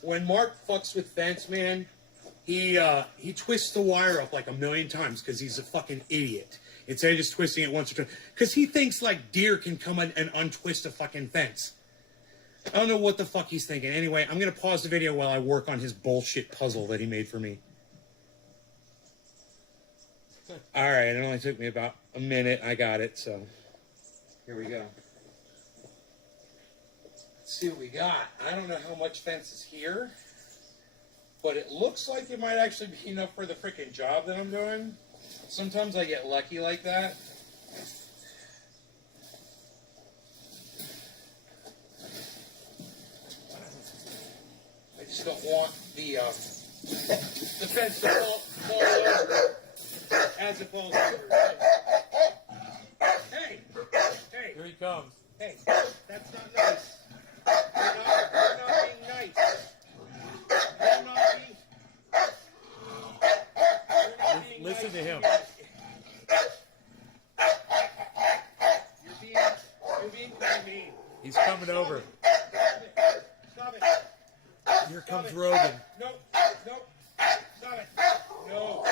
When Mark fucks with Fence, man, he twists the wire up like a million times because he's a fucking idiot. Instead of just twisting it once or twice. Because he thinks like deer can come in and untwist a fucking fence. I don't know what the fuck he's thinking. Anyway, I'm going to pause the video while I work on his bullshit puzzle that he made for me. Alright, it only took me about a minute. I got it, so here we go. Let's see what we got. I don't know how much fence is here, but it looks like it might actually be enough for the freaking job that I'm doing. Sometimes I get lucky like that. I just don't want the fence to fall over as it falls over. Hey! Hey! Here he comes. Hey! That's not nice. You're not being nice. You're not being Listen to him. You're being kind of mean. He's coming over. Stop it. Here comes Rogan. Nope. Nope. Stop it. No.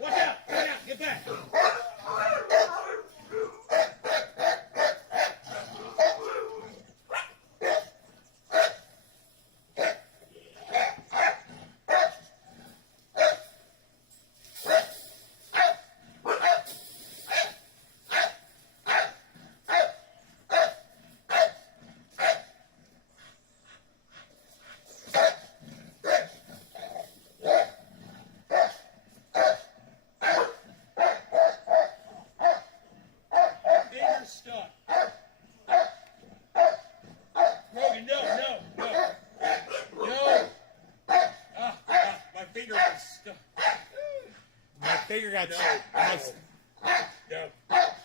Watch out. Watch out. Get back.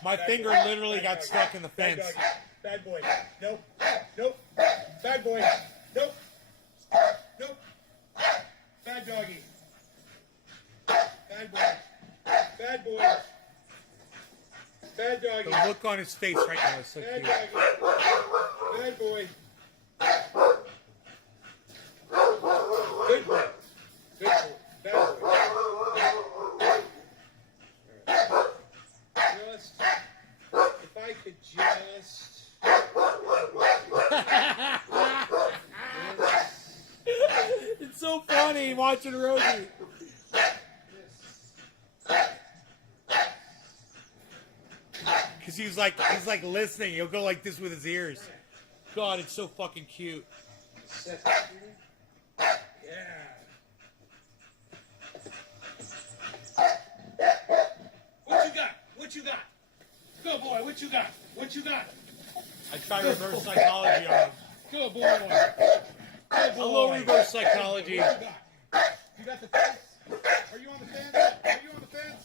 My finger literally got stuck in the fence. Bad boy. Nope. Nope. Bad boy. Nope. Nope. Bad doggy. Bad boy. Bad boy. Bad doggy. The look on his face right now is so Bad cute. doggy. Bad boy. Good boy. Good boy. Bad boy. Just, if I could just. It's so funny watching Rosie. Cause he's like listening. He'll go like this with his ears. God, it's so fucking cute. Yeah. What you got? What you got? Go boy, what you got? What you got? I try reverse psychology on him. Go boy. Go boy. Hello, reverse psychology. What you got? You got the fence? Are you on the fence? Are you on the fence?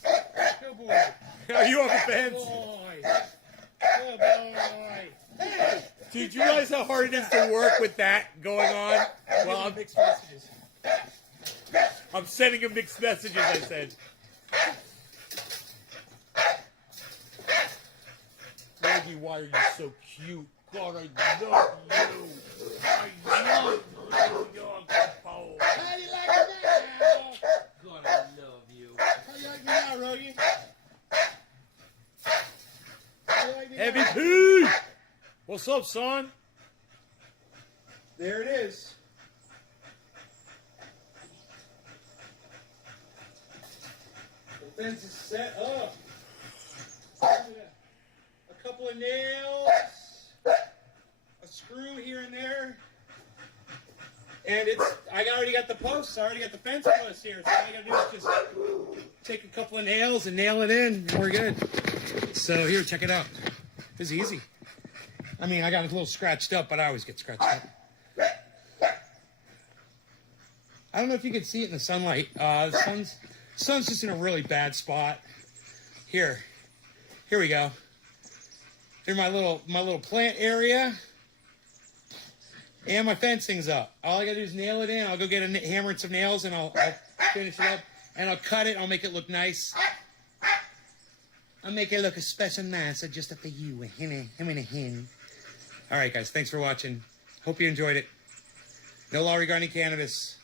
Go boy. Are you on the fence? Boy. Go boy. Hey! Dude, you realize how hard it is to work with that going on? Well, Mixed messages. I'm sending him mixed messages, I said. Reggie, me why are you so cute. God, I love you. I love you, dog. Oh. How do you like it now? God, I love you. How you like me now, Rogie? How you like me Heavy now? P! What's up, son? There it is. The fence is set up. A couple of nails, a screw here and there, and I already got the posts. I already got the fence posts here. So all I gotta do is just take a couple of nails and nail it in, and we're good. So here, check it out. This is easy. I mean, I got it a little scratched up, but I always get scratched up. I don't know if you can see it in the sunlight. The sun's just in a really bad spot. Here we go. Here's my little plant area, and my fencing's up. All I gotta do is nail it in. I'll go get a hammer and some nails, and I'll finish it up, and I'll cut it. I'll make it look nice. I'll make it look especially nice, just for you, him and a hen. All right, guys, thanks for watching. Hope you enjoyed it. No law regarding cannabis.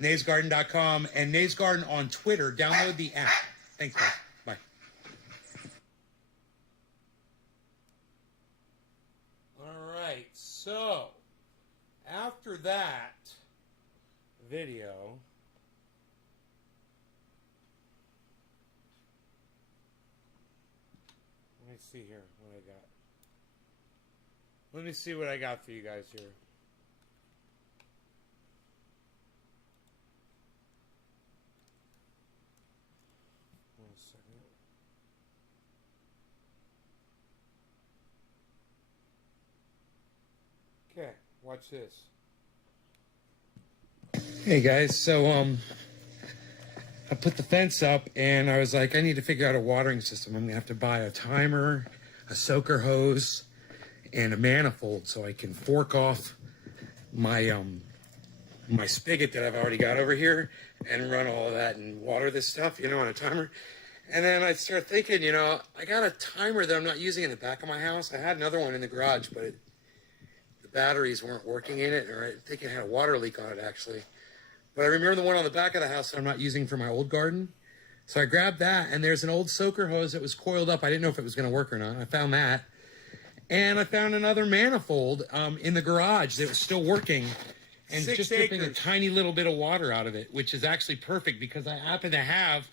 NaysGarden.com and Nays Garden on Twitter. Download the app. Thanks, guys. Bye. All right, so after that video, let me see here what I got. Let me see what I got for you guys here. One second. Okay, watch this. Hey guys, so I put the fence up and I was like, I need to figure out a watering system. I'm gonna have to buy a timer, a soaker hose, and a manifold so I can fork off my my spigot that I've already got over here and run all of that and water this stuff, you know, on a timer. And then I start thinking, you know, I got a timer that I'm not using in the back of my house. I had another one in the garage, but the batteries weren't working in it, or I think it had a water leak on it actually. But I remember the one on the back of the house that I'm not using for my old garden. So I grabbed that, and there's an old soaker hose that was coiled up. I didn't know if it was going to work or not. I found that. And I found another manifold in the garage that was still working and 6 just dripping a acres. tiny little bit of water out of it, which is actually perfect because I happen to have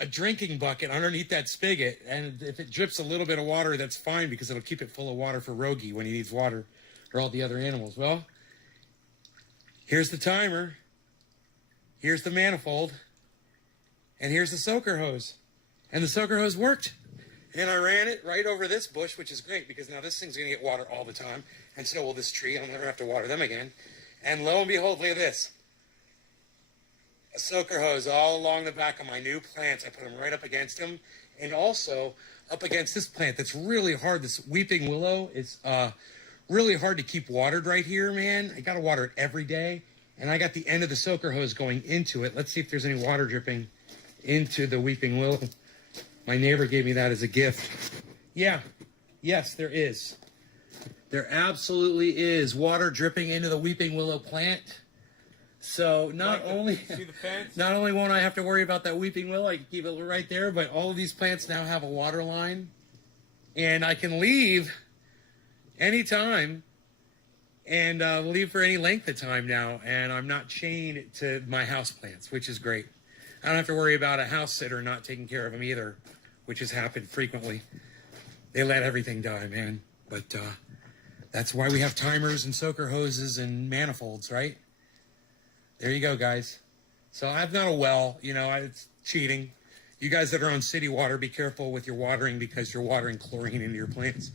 a drinking bucket underneath that spigot. And if it drips a little bit of water, that's fine because it'll keep it full of water for Rogie when he needs water, or all the other animals. Well, here's the timer. Here's the manifold. And here's the soaker hose. And the soaker hose worked. And I ran it right over this bush, which is great because now this thing's going to get water all the time. And so will this tree. I'll never have to water them again. And lo and behold, look at this. A soaker hose all along the back of my new plants. I put them right up against them. And also up against this plant that's really hard. This weeping willow is really hard to keep watered right here, man. I got to water it every day. And I got the end of the soaker hose going into it. Let's see if there's any water dripping into the weeping willow. My neighbor gave me that as a gift. Yeah. Yes, there is. There absolutely is water dripping into the weeping willow plant. So not only See the fence? not only won't I have to worry about that weeping willow, I can keep it right there, but all of these plants now have a water line. And I can leave anytime and leave for any length of time now. And I'm not chained to my house plants, which is great. I don't have to worry about a house sitter not taking care of them either, which has happened frequently. They let everything die, man. But that's why we have timers and soaker hoses and manifolds, right? There you go, guys. So I've not a well, you know, it's cheating. You guys that are on city water, be careful with your watering because you're watering chlorine into your plants.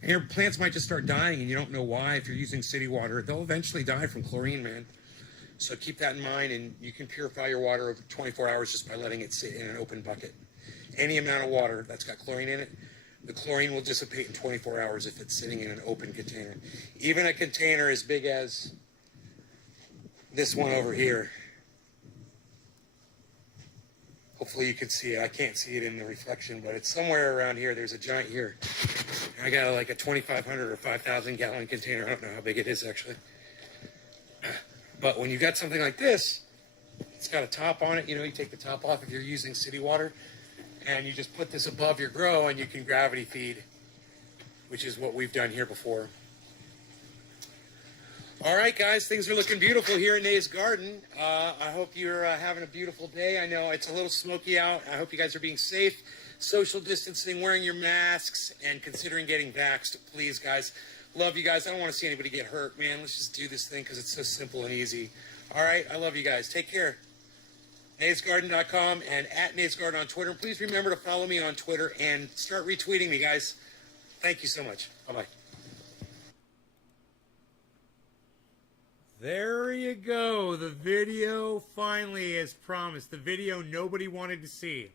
And your plants might just start dying and you don't know why. If you're using city water, they'll eventually die from chlorine, man. So keep that in mind, and you can purify your water over 24 hours just by letting it sit in an open bucket. Any amount of water that's got chlorine in it, the chlorine will dissipate in 24 hours if it's sitting in an open container. Even a container as big as this one over here. Hopefully you can see it. I can't see it in the reflection, but it's somewhere around here. There's a giant here. I got like a 2,500 or 5,000 gallon container. I don't know how big it is actually. But when you got something like this, it's got a top on it. You know, you take the top off if you're using city water, and you just put this above your grow, and you can gravity feed, which is what we've done here before. All right, guys, things are looking beautiful here in Nays Garden. I hope you're having a beautiful day. I know it's a little smoky out. I hope you guys are being safe, social distancing, wearing your masks, and considering getting vaxxed. Please, guys. Love you guys. I don't want to see anybody get hurt, man. Let's just do this thing because it's so simple and easy. All right, I love you guys. Take care. NaysGarden.com and at NaysGarden on Twitter. And please remember to follow me on Twitter and start retweeting me, guys. Thank you so much. Bye-bye. There you go. The video finally, as promised. The video nobody wanted to see.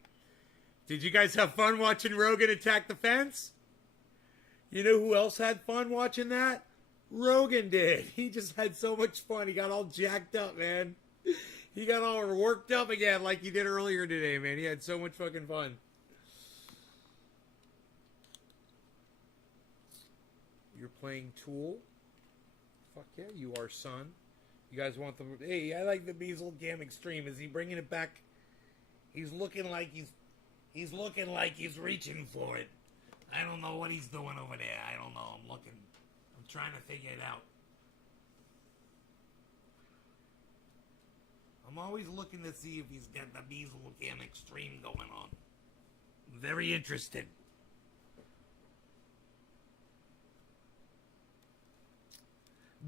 Did you guys have fun watching Rogan attack the fence? You know who else had fun watching that? Rogan did. He just had so much fun. He got all jacked up, man. He got all worked up again like he did earlier today, man. He had so much fucking fun. You're playing Tool? Fuck yeah, you are, son. You guys want the... Hey, I like the Beazle Cam Extreme. Is he bringing it back? He's looking like he's looking like he's reaching for it. I don't know what he's doing over there. I don't know. I'm looking. I'm trying to figure it out. I'm always looking to see if he's got the Beazle Cam Extreme going on. I'm very interested.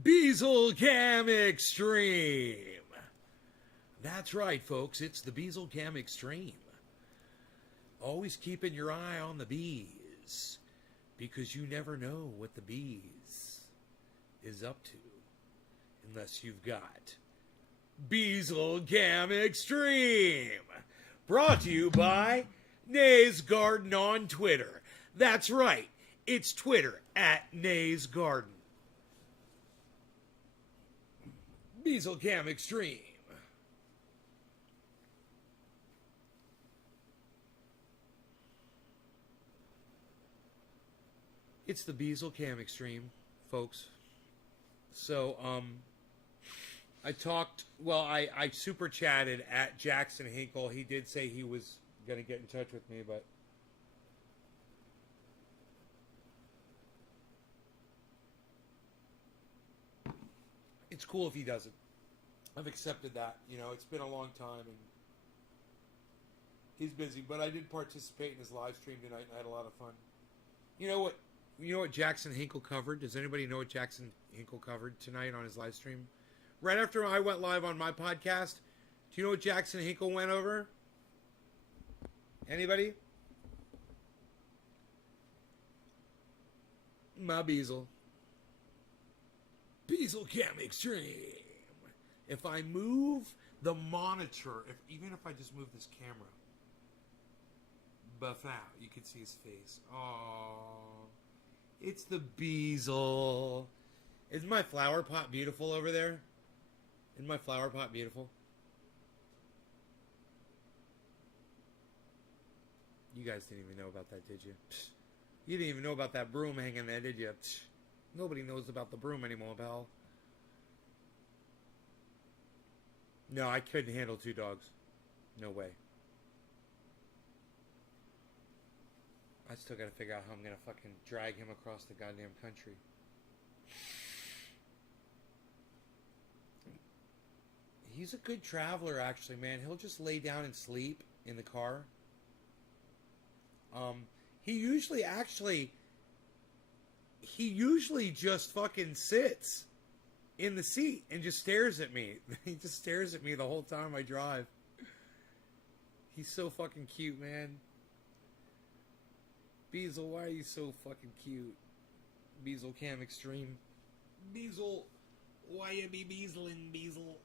Beazle Cam Extreme. That's right, folks. It's the Beazle Cam Extreme. Always keeping your eye on the bees, because you never know what the bees is up to unless you've got Beazle Cam Extreme. Brought to you by Nays Garden on Twitter. That's right, it's Twitter at Nays Garden. Beazle Cam Extreme. It's the Beazle Cam Extreme, folks. So, I super chatted at Jackson Hinkle. He did say he was going to get in touch with me, but it's cool if he doesn't. I've accepted that. You know, it's been a long time, and he's busy, but I did participate in his live stream tonight, and I had a lot of fun. You know what Jackson Hinkle covered? Does anybody know what Jackson Hinkle covered tonight on his live stream? Right after I went live on my podcast, do you know what Jackson Hinkle went over? Anybody? My Beazle. Beazle Cam Extreme. If I move the monitor, even if I just move this camera, buff out, you can see his face. Oh, it's the Beazle. Isn't my flower pot beautiful over there? Isn't my flower pot beautiful? You guys didn't even know about that, did you? Psh. You didn't even know about that broom hanging there, did you? Psh. Nobody knows about the broom anymore, pal. No, I couldn't handle 2 dogs. No way. I still gotta figure out how I'm gonna fucking drag him across the goddamn country. He's a good traveler, actually, man. He'll just lay down and sleep in the car. He usually just fucking sits in the seat and just stares at me. He just stares at me the whole time I drive. He's so fucking cute, man. Beazle, why are you so fucking cute? Beazle Cam Extreme. Beazle, why you be beazling, Beazle?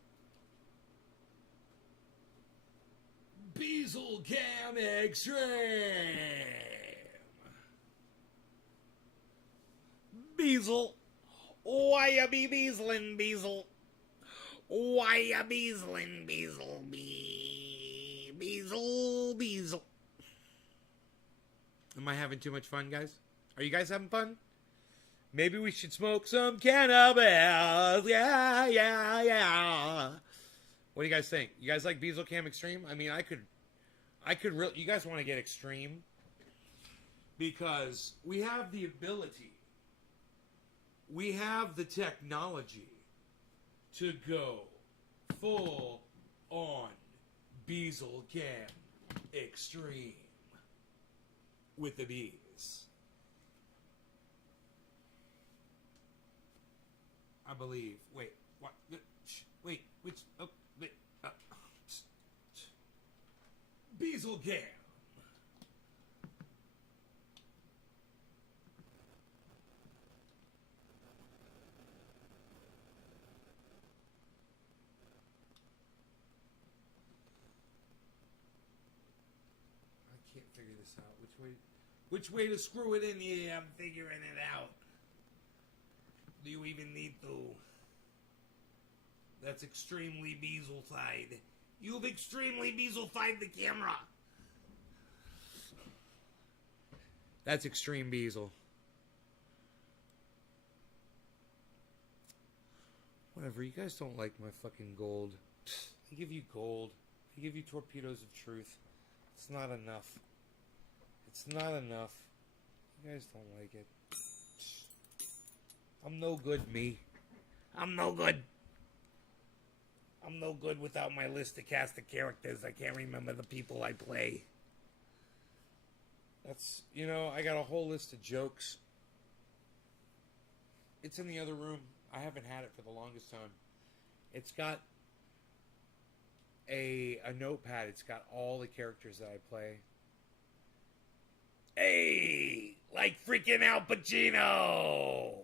Beazle Cam Extreme. Beazle, why you be beazling, Beazle? Why you beazling, Beazle? Beezle. Am I having too much fun, guys? Are you guys having fun? Maybe we should smoke some cannabis. Yeah. What do you guys think? You guys like Beezle Cam Extreme? I mean, I could really. You guys want to get extreme? Because we have the ability, we have the technology to go full on Beezle Cam Extreme with the bees. I believe. Wait, what? Wait, which? Oh, wait. Beezle Cam. I can't figure this out. Which way to screw it in here? I'm figuring it out. Do you even need to? That's extremely Beezle-fied. You've extremely Beezle-fied the camera. That's extreme Beezle. Whatever, you guys don't like my fucking gold. I give you gold. I give you torpedoes of truth. It's not enough. It's not enough. You guys don't like it. I'm no good, me. I'm no good. I'm no good without my list of cast of characters. I can't remember the people I play. That's, you know, I got a whole list of jokes. It's in the other room. I haven't had it for the longest time. It's got a notepad. It's got all the characters that I play. Hey, like freaking Al Pacino.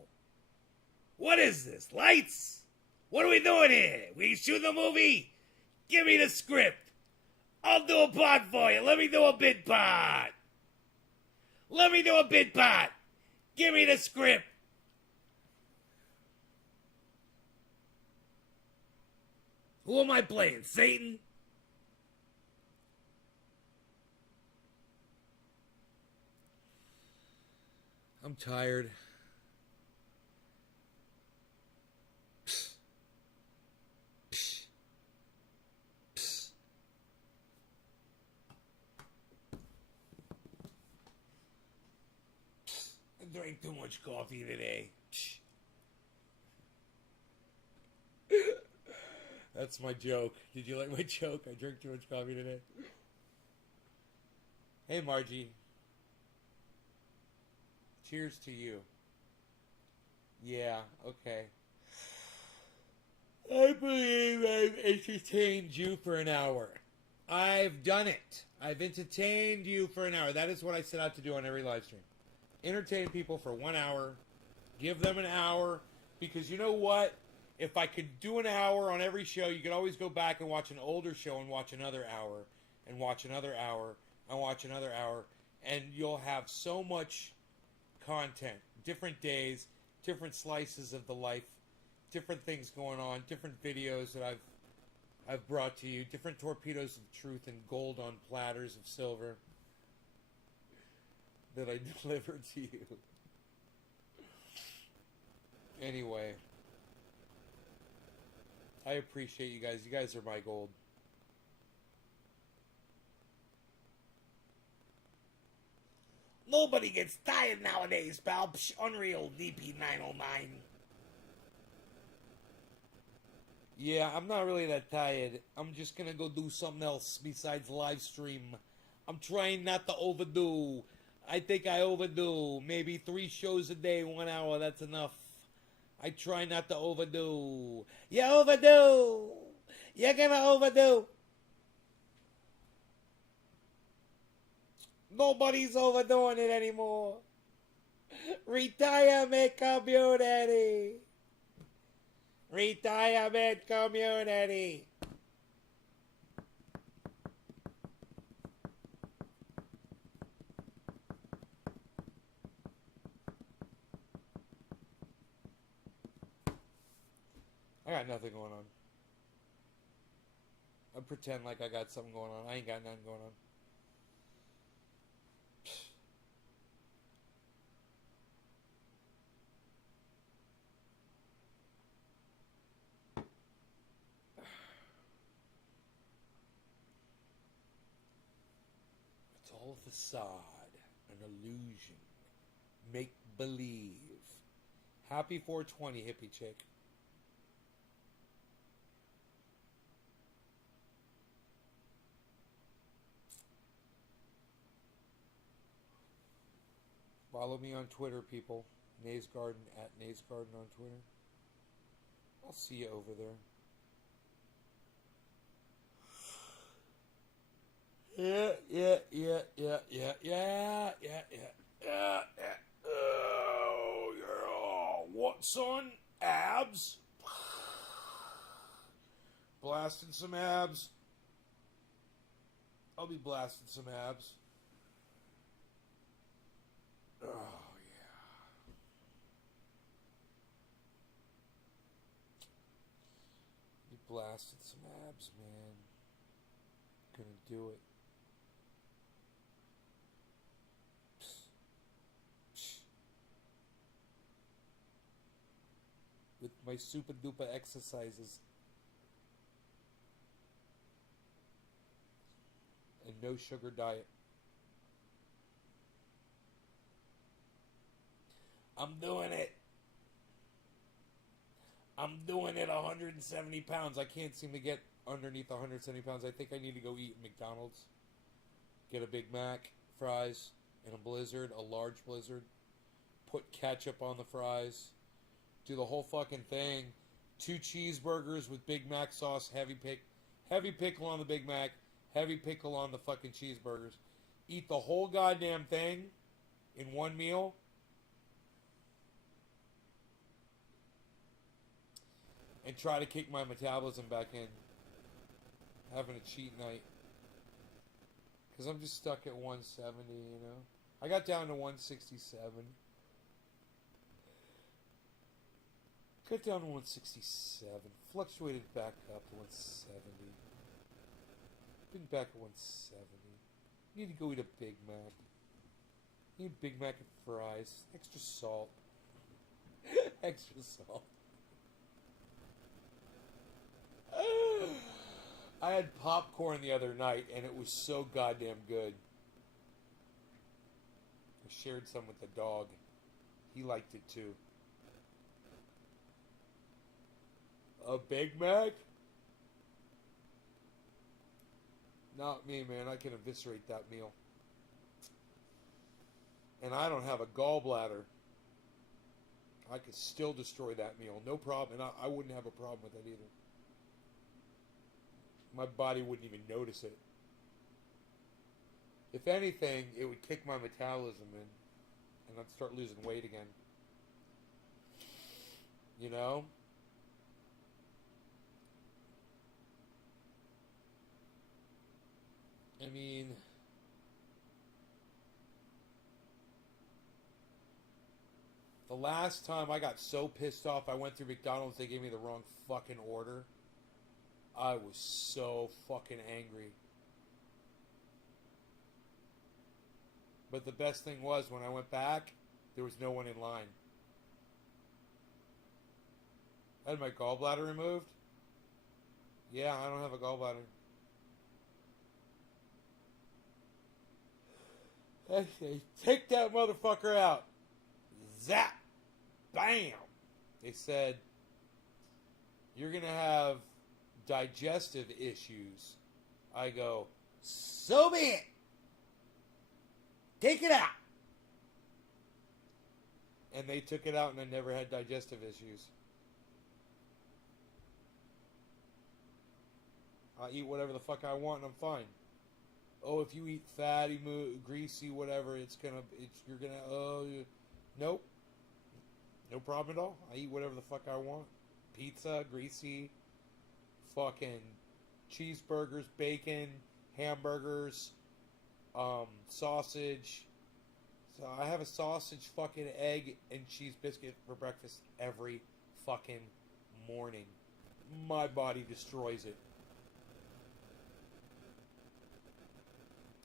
What is this? Lights? What are we doing here? We shooting a movie? Give me the script. I'll do a part for you. Let me do a bit part. Let me do a bit part. Give me the script. Who am I playing? Satan? I'm tired. I drank too much coffee today. That's my joke. Did you like my joke? I drank too much coffee today. Hey, Margie. Cheers to you. Yeah, okay. I believe I've entertained you for an hour. I've done it. I've entertained you for an hour. That is what I set out to do on every live stream. Entertain people for 1 hour. Give them an hour. Because you know what? If I could do an hour on every show, you could always go back and watch an older show and watch another hour. And watch another hour. And watch another hour. And you'll have so much content. Different days. Different slices of the life. Different things going on. Different videos that I've brought to you. Different torpedoes of truth and gold on platters of silver that I delivered to you. Anyway, I appreciate you guys. You guys are my gold. Nobody gets tired nowadays, pal. Psh, Unreal DP909. Yeah, I'm not really that tired. I'm just gonna go do something else besides live stream. I'm trying not to overdo. I think I overdo. Maybe 3 shows a day, 1 hour, that's enough. I try not to overdo. You overdo! You're gonna overdo! Nobody's overdoing it anymore. Retirement community! Retirement community! I got nothing going on. I pretend like I got something going on. I ain't got nothing going on. It's all a facade, an illusion, make believe. Happy 420, hippie chick. Follow me on Twitter, people. Nays Garden, at Nays Garden on Twitter. I'll see you over there. Yeah. Oh, yeah. What, son? Abs? Blasting some abs. I'll be blasting some abs. Oh, yeah. Be blasting some abs, man. Gonna do it. With my super duper exercises. And no sugar diet. I'm doing it. I'm doing it 170 pounds. I can't seem to get underneath 170 pounds. I think I need to go eat at McDonald's. Get a Big Mac, fries, and a Blizzard, a large Blizzard. Put ketchup on the fries. Do the whole fucking thing. 2 cheeseburgers with Big Mac sauce, heavy pickle on the Big Mac, heavy pickle on the fucking cheeseburgers. Eat the whole goddamn thing in one meal. And try to kick my metabolism back in. Having a cheat night. Because I'm just stuck at 170, you know. I got down to 167. Got down to 167. Fluctuated back up to 170. Been back at 170. Need to go eat a Big Mac. Need a Big Mac and fries. Extra salt. Extra salt. I had popcorn the other night and it was so goddamn good. I shared some with the dog. He liked it too. A Big Mac? Not me, man. I can eviscerate that meal. And I don't have a gallbladder. I could still destroy that meal. No problem. And I wouldn't have a problem with that either. My body wouldn't even notice it. If anything, it would kick my metabolism in. And I'd start losing weight again. You know? I mean... The last time I got so pissed off, I went through McDonald's, they gave me the wrong fucking order. I was so fucking angry. But the best thing was, when I went back, there was no one in line. I had my gallbladder removed. Yeah, I don't have a gallbladder. They take that motherfucker out. Zap. Bam. They said, you're going to have digestive issues. I go, so be it. Take it out. And they took it out and I never had digestive issues. I eat whatever the fuck I want and I'm fine. Oh, if you eat fatty, greasy, whatever, you're gonna, nope. No problem at all. I eat whatever the fuck I want. Pizza, greasy, fucking cheeseburgers, bacon, hamburgers, sausage. So I have a sausage, fucking egg, and cheese biscuit for breakfast every fucking morning. My body destroys it.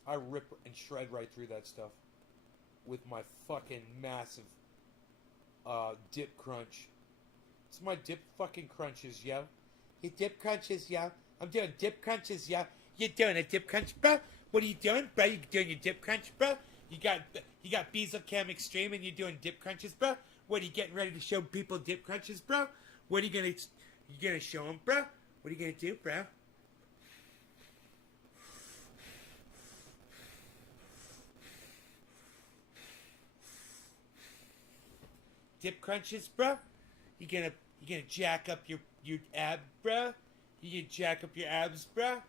I rip and shred right through that stuff with my fucking massive dip crunch. It's my dip fucking crunches, yo. You dip crunches, yo. I'm doing dip crunches, yo. You doing a dip crunch, bro? What are you doing, bro? You doing your dip crunch, bro? You got Bezelcam Extreme and you're doing dip crunches, bro? What are you getting ready to show people dip crunches, bro? What are you gonna show them, bro? What are you gonna do, bro? Dip crunches, bro? You gonna jack up your ab, bro? You gonna jack up your abs, bro?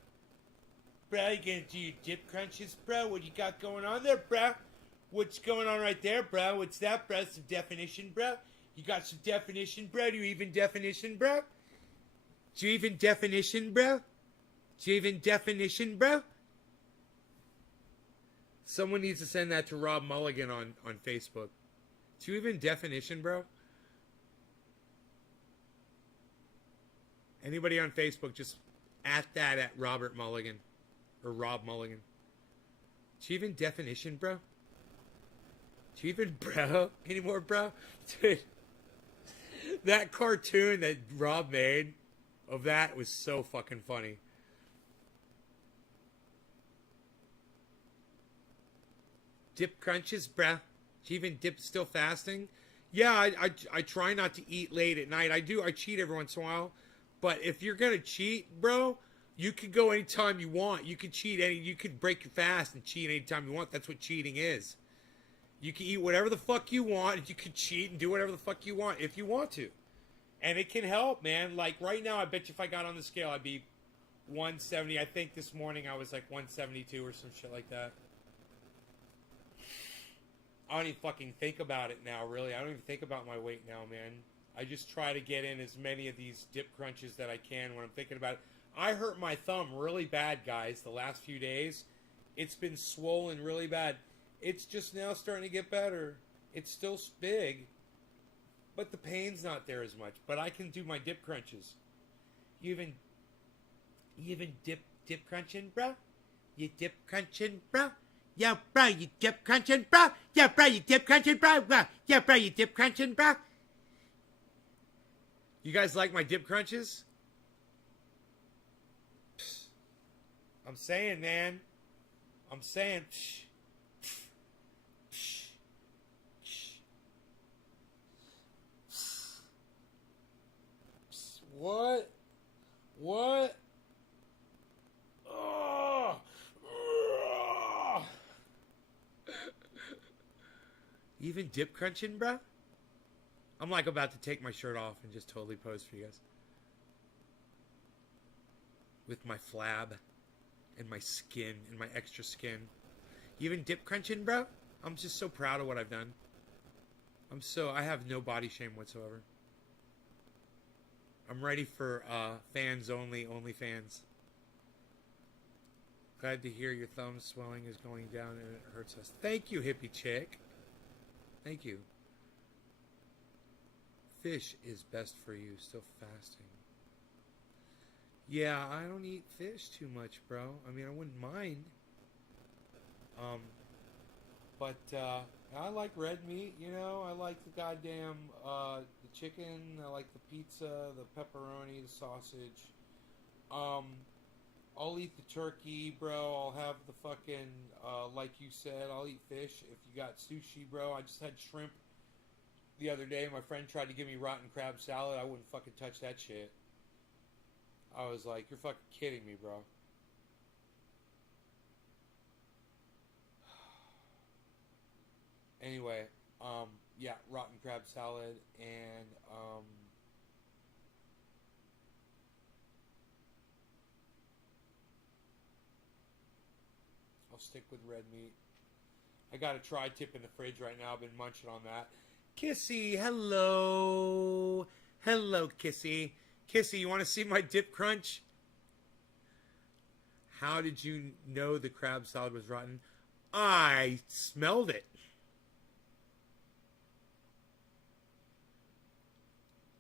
Bro, you gonna do your dip crunches, bro? What you got going on there, bro? What's going on right there, bro? What's that, bro? Some definition, bro? You got some definition, bro? Do you even definition, bro? Do you even definition, bro? Do you even definition, bro? Someone needs to send that to Rob Mulligan on Facebook. Do you even definition, bro? Anybody on Facebook, just at Robert Mulligan. Or Rob Mulligan. Do you even definition, bro? Do you even bro anymore, bro? Dude, that cartoon that Rob made of that was so fucking funny. Dip crunches, bruh. Do you even dip still fasting? Yeah, I try not to eat late at night. I cheat every once in a while. But if you're gonna cheat, bro, you can go anytime you want. You can you can break your fast and cheat anytime you want. That's what cheating is. You can eat whatever the fuck you want, and you can cheat and do whatever the fuck you want if you want to. And it can help, man. Like right now, I bet you if I got on the scale, I'd be 170. I think this morning I was like 172 or some shit like that. I don't even fucking think about it now, really. I don't even think about my weight now, man. I just try to get in as many of these dip crunches that I can when I'm thinking about it. I hurt my thumb really bad, guys, the last few days. It's been swollen really bad. It's just now starting to get better. It's still big, but the pain's not there as much. But I can do my dip crunches. You even dip crunching, bro? You dip crunching, bro? Yeah, bro, you dip crunching, bro? Yeah, bro, you dip crunching, bro? Yeah, bro, you dip crunching, bro? You guys like my dip crunches? I'm saying, man. I'm saying. What? What? Oh. Even dip crunching, bruh? I'm like about to take my shirt off and just totally pose for you guys. With my flab and my skin and my extra skin. You even dip crunching, bro? I'm just so proud of what I've done. I have no body shame whatsoever. I'm ready for fans only fans. Glad to hear your thumb swelling is going down and it hurts us. Thank you, hippie chick. Thank you. Fish is best for you. Still fasting. Yeah, I don't eat fish too much, bro. I mean, I wouldn't mind. But I like red meat, you know. I like the goddamn the chicken. I like the pizza, the pepperoni, the sausage. I'll eat the turkey, bro. I'll have the fucking like you said. I'll eat fish. If you got sushi, bro. I just had shrimp the other day. My friend tried to give me rotten crab salad. I wouldn't fucking touch that shit. I was like, you're fucking kidding me, bro. Anyway, yeah, rotten crab salad and I'll stick with red meat. I got a tri-tip in the fridge right now. I've been munching on that. Kissy, hello. Hello, Kissy. Kissy, you want to see my dip crunch? How did you know the crab salad was rotten? I smelled it.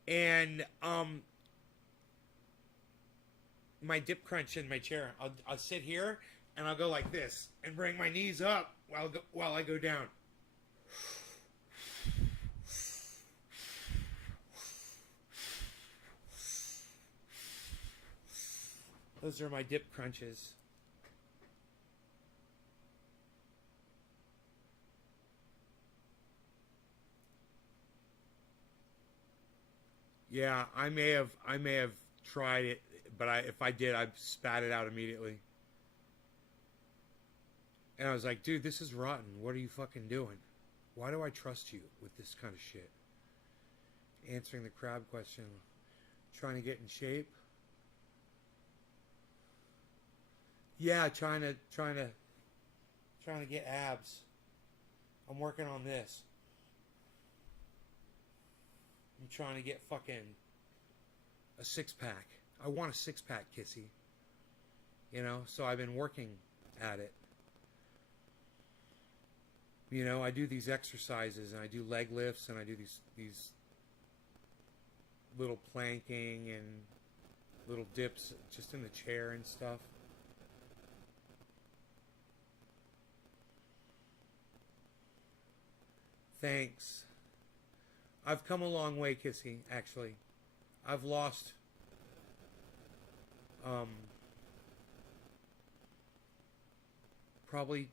And my dip crunch in my chair. I'll sit here and I'll go like this and bring my knees up while I go down. Those are my dip crunches. Yeah, I may have tried it, but if I did, I spat it out immediately. And I was like, dude, this is rotten. What are you fucking doing? Why do I trust you with this kind of shit? Answering the crab question. Trying to get in shape. Yeah, trying to get abs. I'm working on this. I'm trying to get fucking a six-pack. I want a six-pack, Kissy. You know, so I've been working at it. You know, I do these exercises, and I do leg lifts, and I do these little planking and little dips just in the chair and stuff. Thanks. I've come a long way, Kissy, actually. I've lost probably,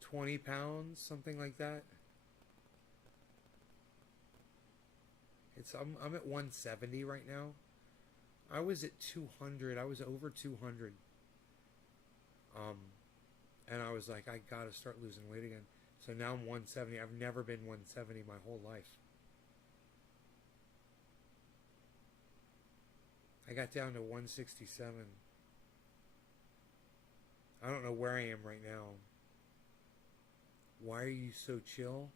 20 pounds, something like that. I'm at 170 right now. I was at 200. I was over 200. And I was like, I gotta start losing weight again. So now I'm 170. I've never been 170 my whole life. I got down to 167. I don't know where I am right now. Why are you so chill?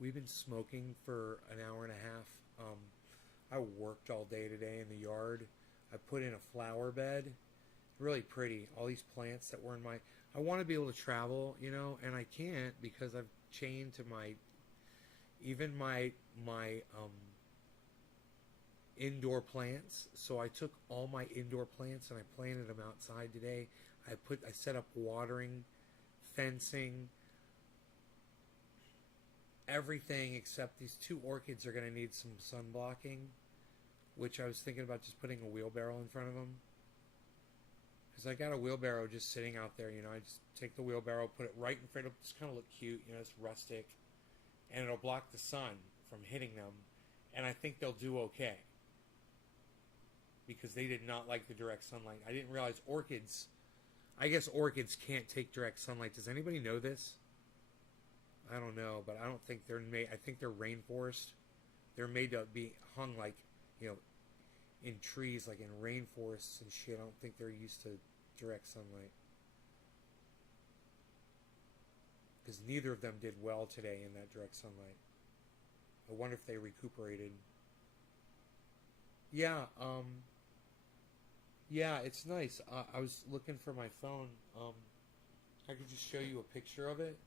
We've been smoking for an hour and a half. I worked all day today in the yard. I put in a flower bed. Really pretty. All these plants that were in my... I want to be able to travel, and I can't because I've chained to my... Even my indoor plants. So I took all my indoor plants and I planted them outside today. I set up watering, fencing, everything except these two orchids are going to need some sun blocking, which I was thinking about just putting a wheelbarrow in front of them. Because I got a wheelbarrow just sitting out there, I just take the wheelbarrow, put it right in front of, just kind of look cute, it's rustic, and it'll block the sun from hitting them, and I think they'll do okay. Because they did not like the direct sunlight. I didn't realize orchids, I guess orchids can't take direct sunlight. Does anybody know this? I don't know, but I don't think they're made, I think they're rainforest. They're made to be hung like, in trees, like in rainforests and shit. I don't think they're used to direct sunlight. Because neither of them did well today in that direct sunlight. I wonder if they recuperated. Yeah, yeah, it's nice. I was looking for my phone. I could just show you a picture of it.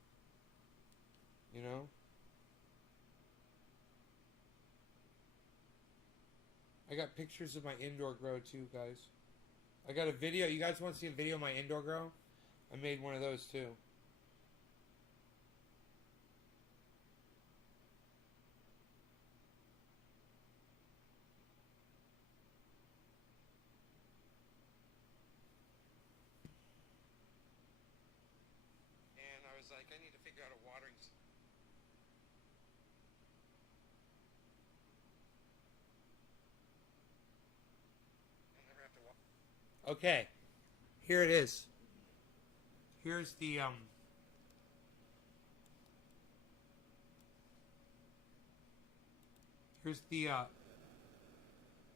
I got pictures of my indoor grow too, guys. I got a video. You guys want to see a video of my indoor grow? I made one of those too. And I was like, I need to figure out a watering system. Okay, here it is. Here's the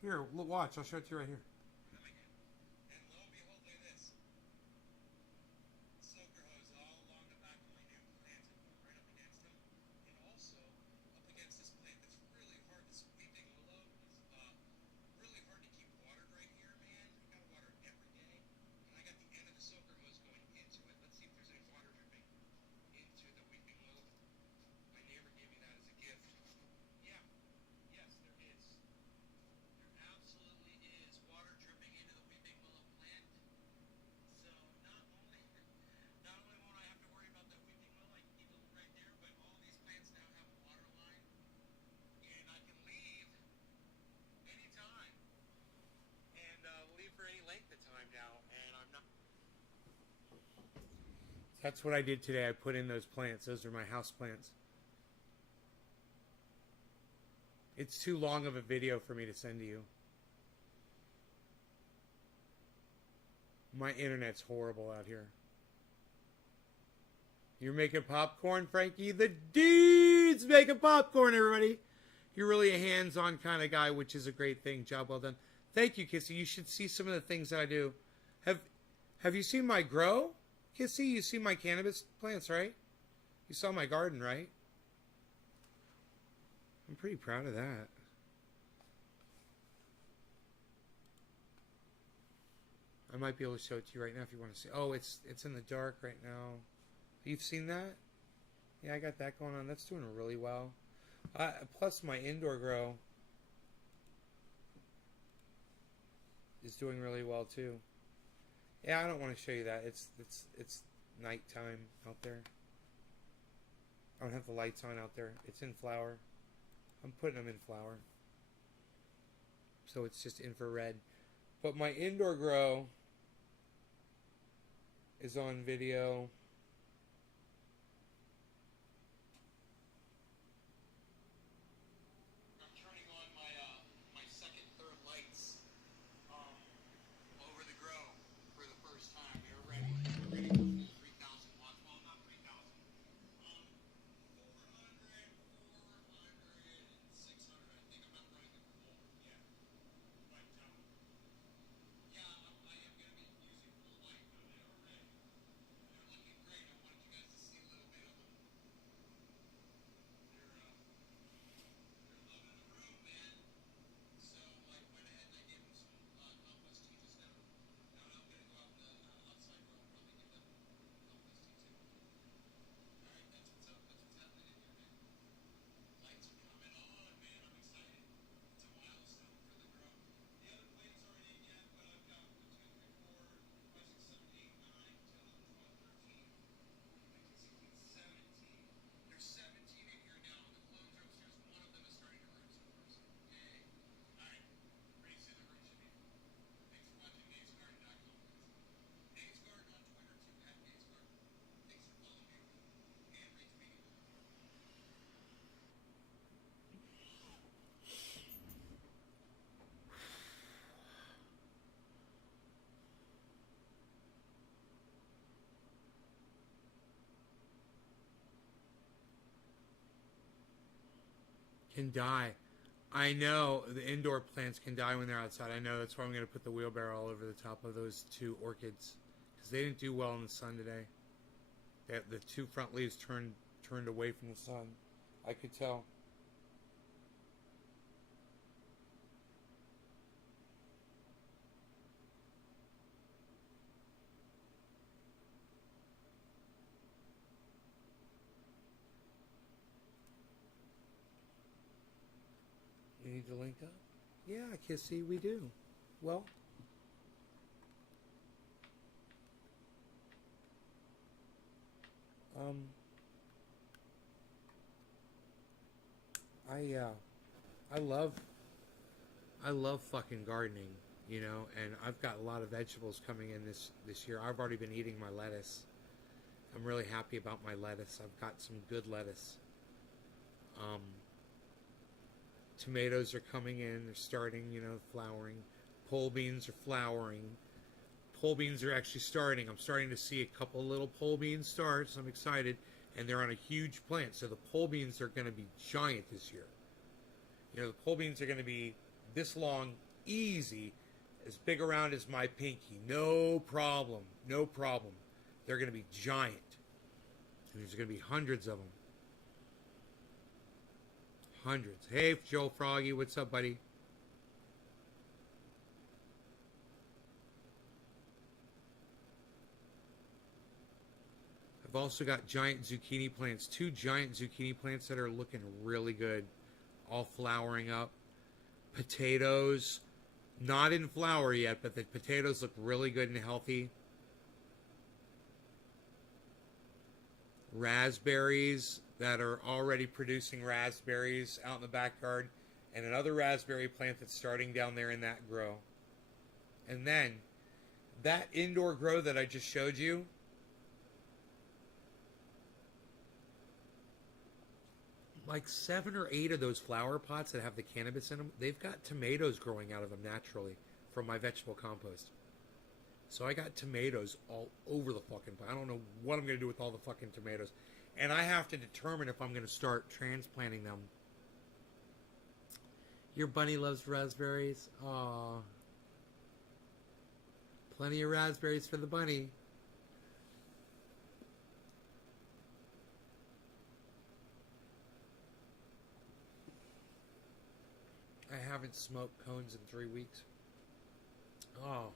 here, watch, I'll show it to you right here. And lo and behold, look at this. Soaker hose all along the back of my new plant, right up against them, and also up against this plant that's really hard, this weeping willow. Really hard to keep watered right here, man. I gotta water it every day. And I got the end of the soaker hose going into it. Let's see if there's any water dripping into the weeping willow. My neighbor gave me that as a gift. Yeah, That's what I did today. I put in those plants. Those are my house plants. It's too long of a video for me to send to you. My internet's horrible out here. You're making popcorn, Frankie? The dude's making popcorn, everybody. You're really a hands-on kind of guy, which is a great thing. Job well done. Thank you, Kissy. You should see some of the things that I do. Have you seen my grow? Kissy, you see my cannabis plants, right? You saw my garden, right? I'm pretty proud of that. I might be able to show it to you right now if you want to see. Oh, it's in the dark right now. You've seen that? Yeah, I got that going on. That's doing really well. Plus, my indoor grow is doing really well too. Yeah, I don't want to show you that. It's nighttime out there. I don't have the lights on out there. It's in flower. I'm putting them in flower. So it's just infrared. But my indoor grow is on video. I'm turning on my second, third lights over the grow for the first time. They're ready. They're ready for full 3,000 watts. Well, not 3,000. 400, 600. I think I'm not running them full yet. But yeah, I am going to be using full light when they are ready. They're looking great. I wanted you guys to see a little bit of them. They're loving the room, man. So I went ahead and I gave them some compost tea just now. Now I'm going to go out in the outside room and probably give them compost tea too. All right, that's what's up. That's what's happening in here, man. Lights are coming on, man. I'm excited. It's a milestone for the grow. The other plants aren't in yet, but I've got 1, 2, 3, 4, 5, 6, 7, 8, 9, 10, 11, 12, 13, 15, 16, 17. There's 17 in here now, and the clones are upstairs. One of them is starting to root some first. Yay. All right. Pretty soon the root should be full. Thanks for watching NatesGarden.com. Nates Garden on Twitter too, at Nates Garden. Thanks for following me and retweeting. Can die. I know the indoor plants can die when they're outside. I know. That's why I'm going to put the wheelbarrow all over the top of those 2 orchids. Because they didn't do well in the sun today. The 2 front leaves turned away from the sun. I could tell. You need to link up? Yeah, Kissy, we do. Well, I love fucking gardening, you know, and I've got a lot of vegetables coming in this year. I've already been eating my lettuce. I'm really happy about my lettuce. I've got some good lettuce. Tomatoes are coming in. They're starting, you know, flowering. Pole beans are flowering. Pole beans are actually starting. I'm starting to see a couple little pole beans start, so I'm excited. And they're on a huge plant, so the pole beans are going to be giant this year. You know, the pole beans are going to be this long, easy, as big around as my pinky. No problem. No problem. They're going to be giant. And there's going to be hundreds of them. Hundreds. Hey, Joe Froggy, what's up, buddy? I've also got giant zucchini plants. 2 giant zucchini plants that are looking really good. All flowering up. Potatoes. Not in flower yet, but the potatoes look really good and healthy. Raspberries that are already producing raspberries out in the backyard, and another raspberry plant that's starting down there in that grow. And then that indoor grow that I just showed you, like 7 or 8 of those flower pots that have the cannabis in them, they've got tomatoes growing out of them naturally from my vegetable compost. So I got tomatoes all over the fucking place. I don't know what I'm going to do with all the fucking tomatoes. And I have to determine if I'm going to start transplanting them. Your bunny loves raspberries. Aww. Plenty of raspberries for the bunny. I haven't smoked cones in 3 weeks. Oh.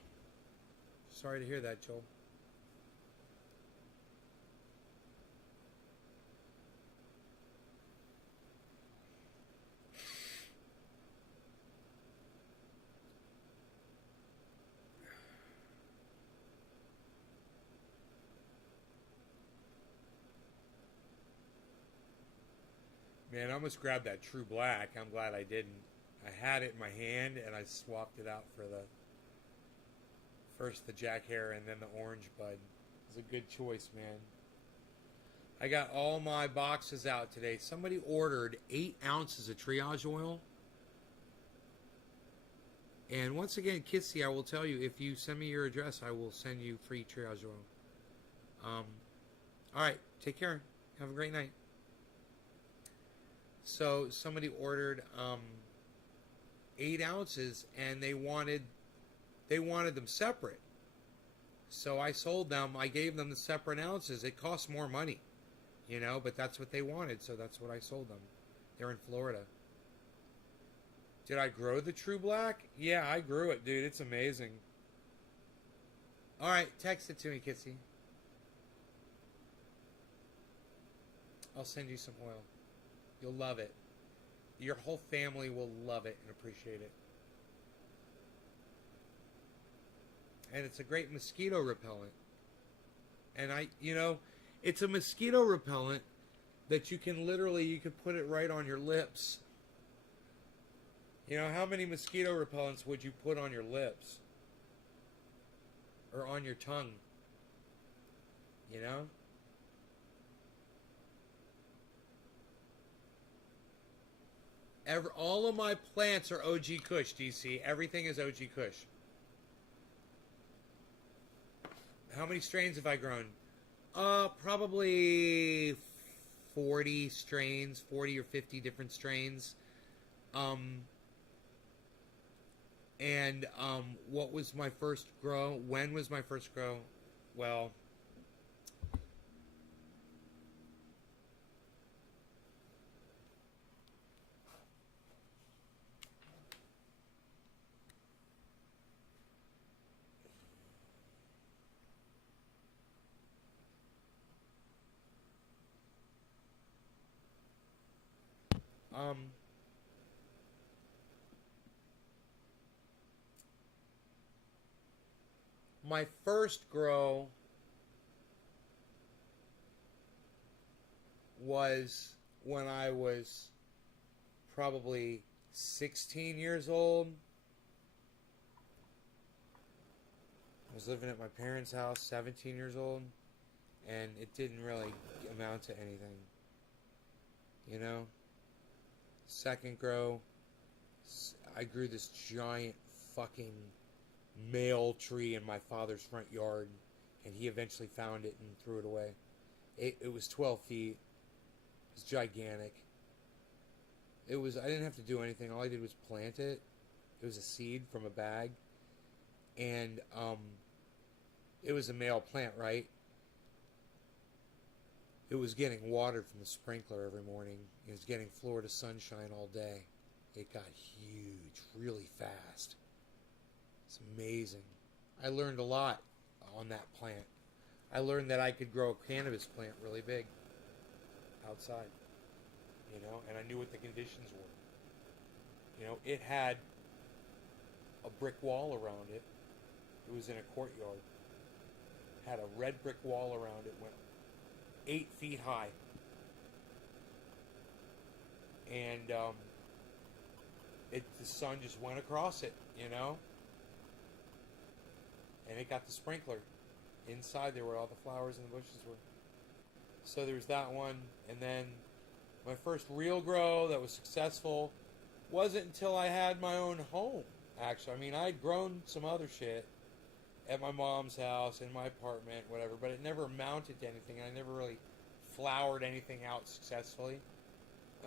Sorry to hear that, Joel. Man, I almost grabbed that True Black. I'm glad I didn't. I had it in my hand and I swapped it out for the Jack Hare and then the Orange Bud. It was a good choice, man. I got all my boxes out today. Somebody ordered 8 ounces of triage oil. And once again, Kissy, I will tell you, if you send me your address, I will send you free triage oil. All right, take care. Have a great night. So somebody ordered 8 ounces, and they wanted them separate. So I sold them. I gave them the separate ounces. It costs more money, you know, but that's what they wanted, so that's what I sold them. They're in Florida. Did I grow the True Black? Yeah, I grew it, dude. It's amazing. All right, text it to me, Kitsy. I'll send you some oil. You'll love it. Your whole family will love it and appreciate it. And it's a great mosquito repellent. And it's a mosquito repellent that you can put it right on your lips. You know, how many mosquito repellents would you put on your lips? Or on your tongue? You know? All of my plants are OG Kush, DC. Everything is OG Kush. How many strains have I grown? Probably 40 strains, 40 or 50 different strains. What was my first grow? When was my first grow? Well, my first grow was when I was probably 16 years old. I was living at my parents' house, 17 years old, and it didn't really amount to anything. You know? Second grow, I grew this giant fucking male tree in my father's front yard, and he eventually found it and threw it away. It was 12 feet. It was gigantic. I didn't have to do anything. All I did was plant it. It was a seed from a bag. And it was a male plant, right? It was getting watered from the sprinkler every morning. It was getting Florida sunshine all day. It got huge really fast. It's amazing. I learned a lot on that plant. I learned that I could grow a cannabis plant really big outside, you know, and I knew what the conditions were. You know, it had a brick wall around it. It was in a courtyard. Had a red brick wall around it, went 8 feet high. And the sun just went across it, you know? And it got the sprinkler. Inside there where all the flowers and the bushes were. So there was that one, and then My first real grow that was successful wasn't until I had my own home, actually. I mean, I'd grown some other shit at my mom's house, in my apartment, whatever, but it never amounted to anything. I never really flowered anything out successfully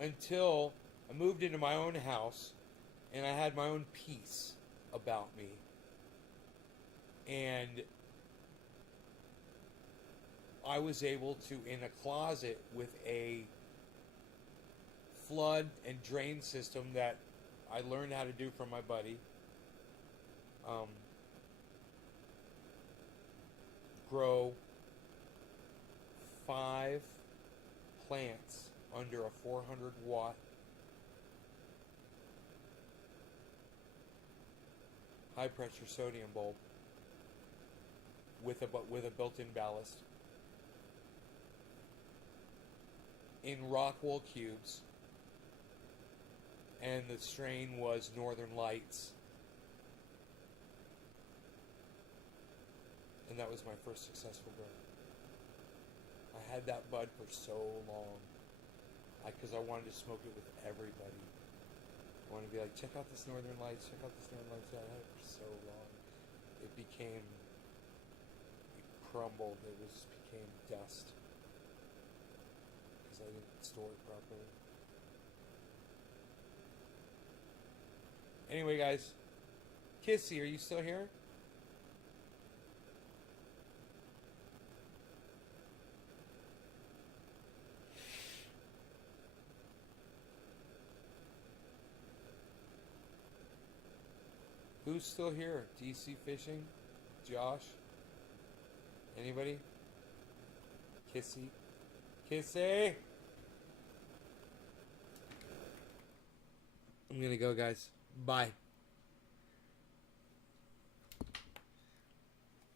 until I moved into my own house and I had my own peace about me. And I was able to, in a closet with a flood and drain system that I learned how to do from my buddy, grow 5 plants under a 400 watt high pressure sodium bulb with a built-in ballast in rock wool cubes, and the strain was Northern Lights. And that was my first successful grow. I had that bud for so long. Because I wanted to smoke it with everybody. I wanted to be like, check out this Northern Lights, check out this Northern Lights. Yeah, I had it for so long. It crumbled. It became dust. Because I didn't store it properly. Anyway, guys. Kissy, are you still here? Who's still here? DC Fishing? Josh? Anybody? Kissy? Kissy? I'm gonna go, guys. Bye.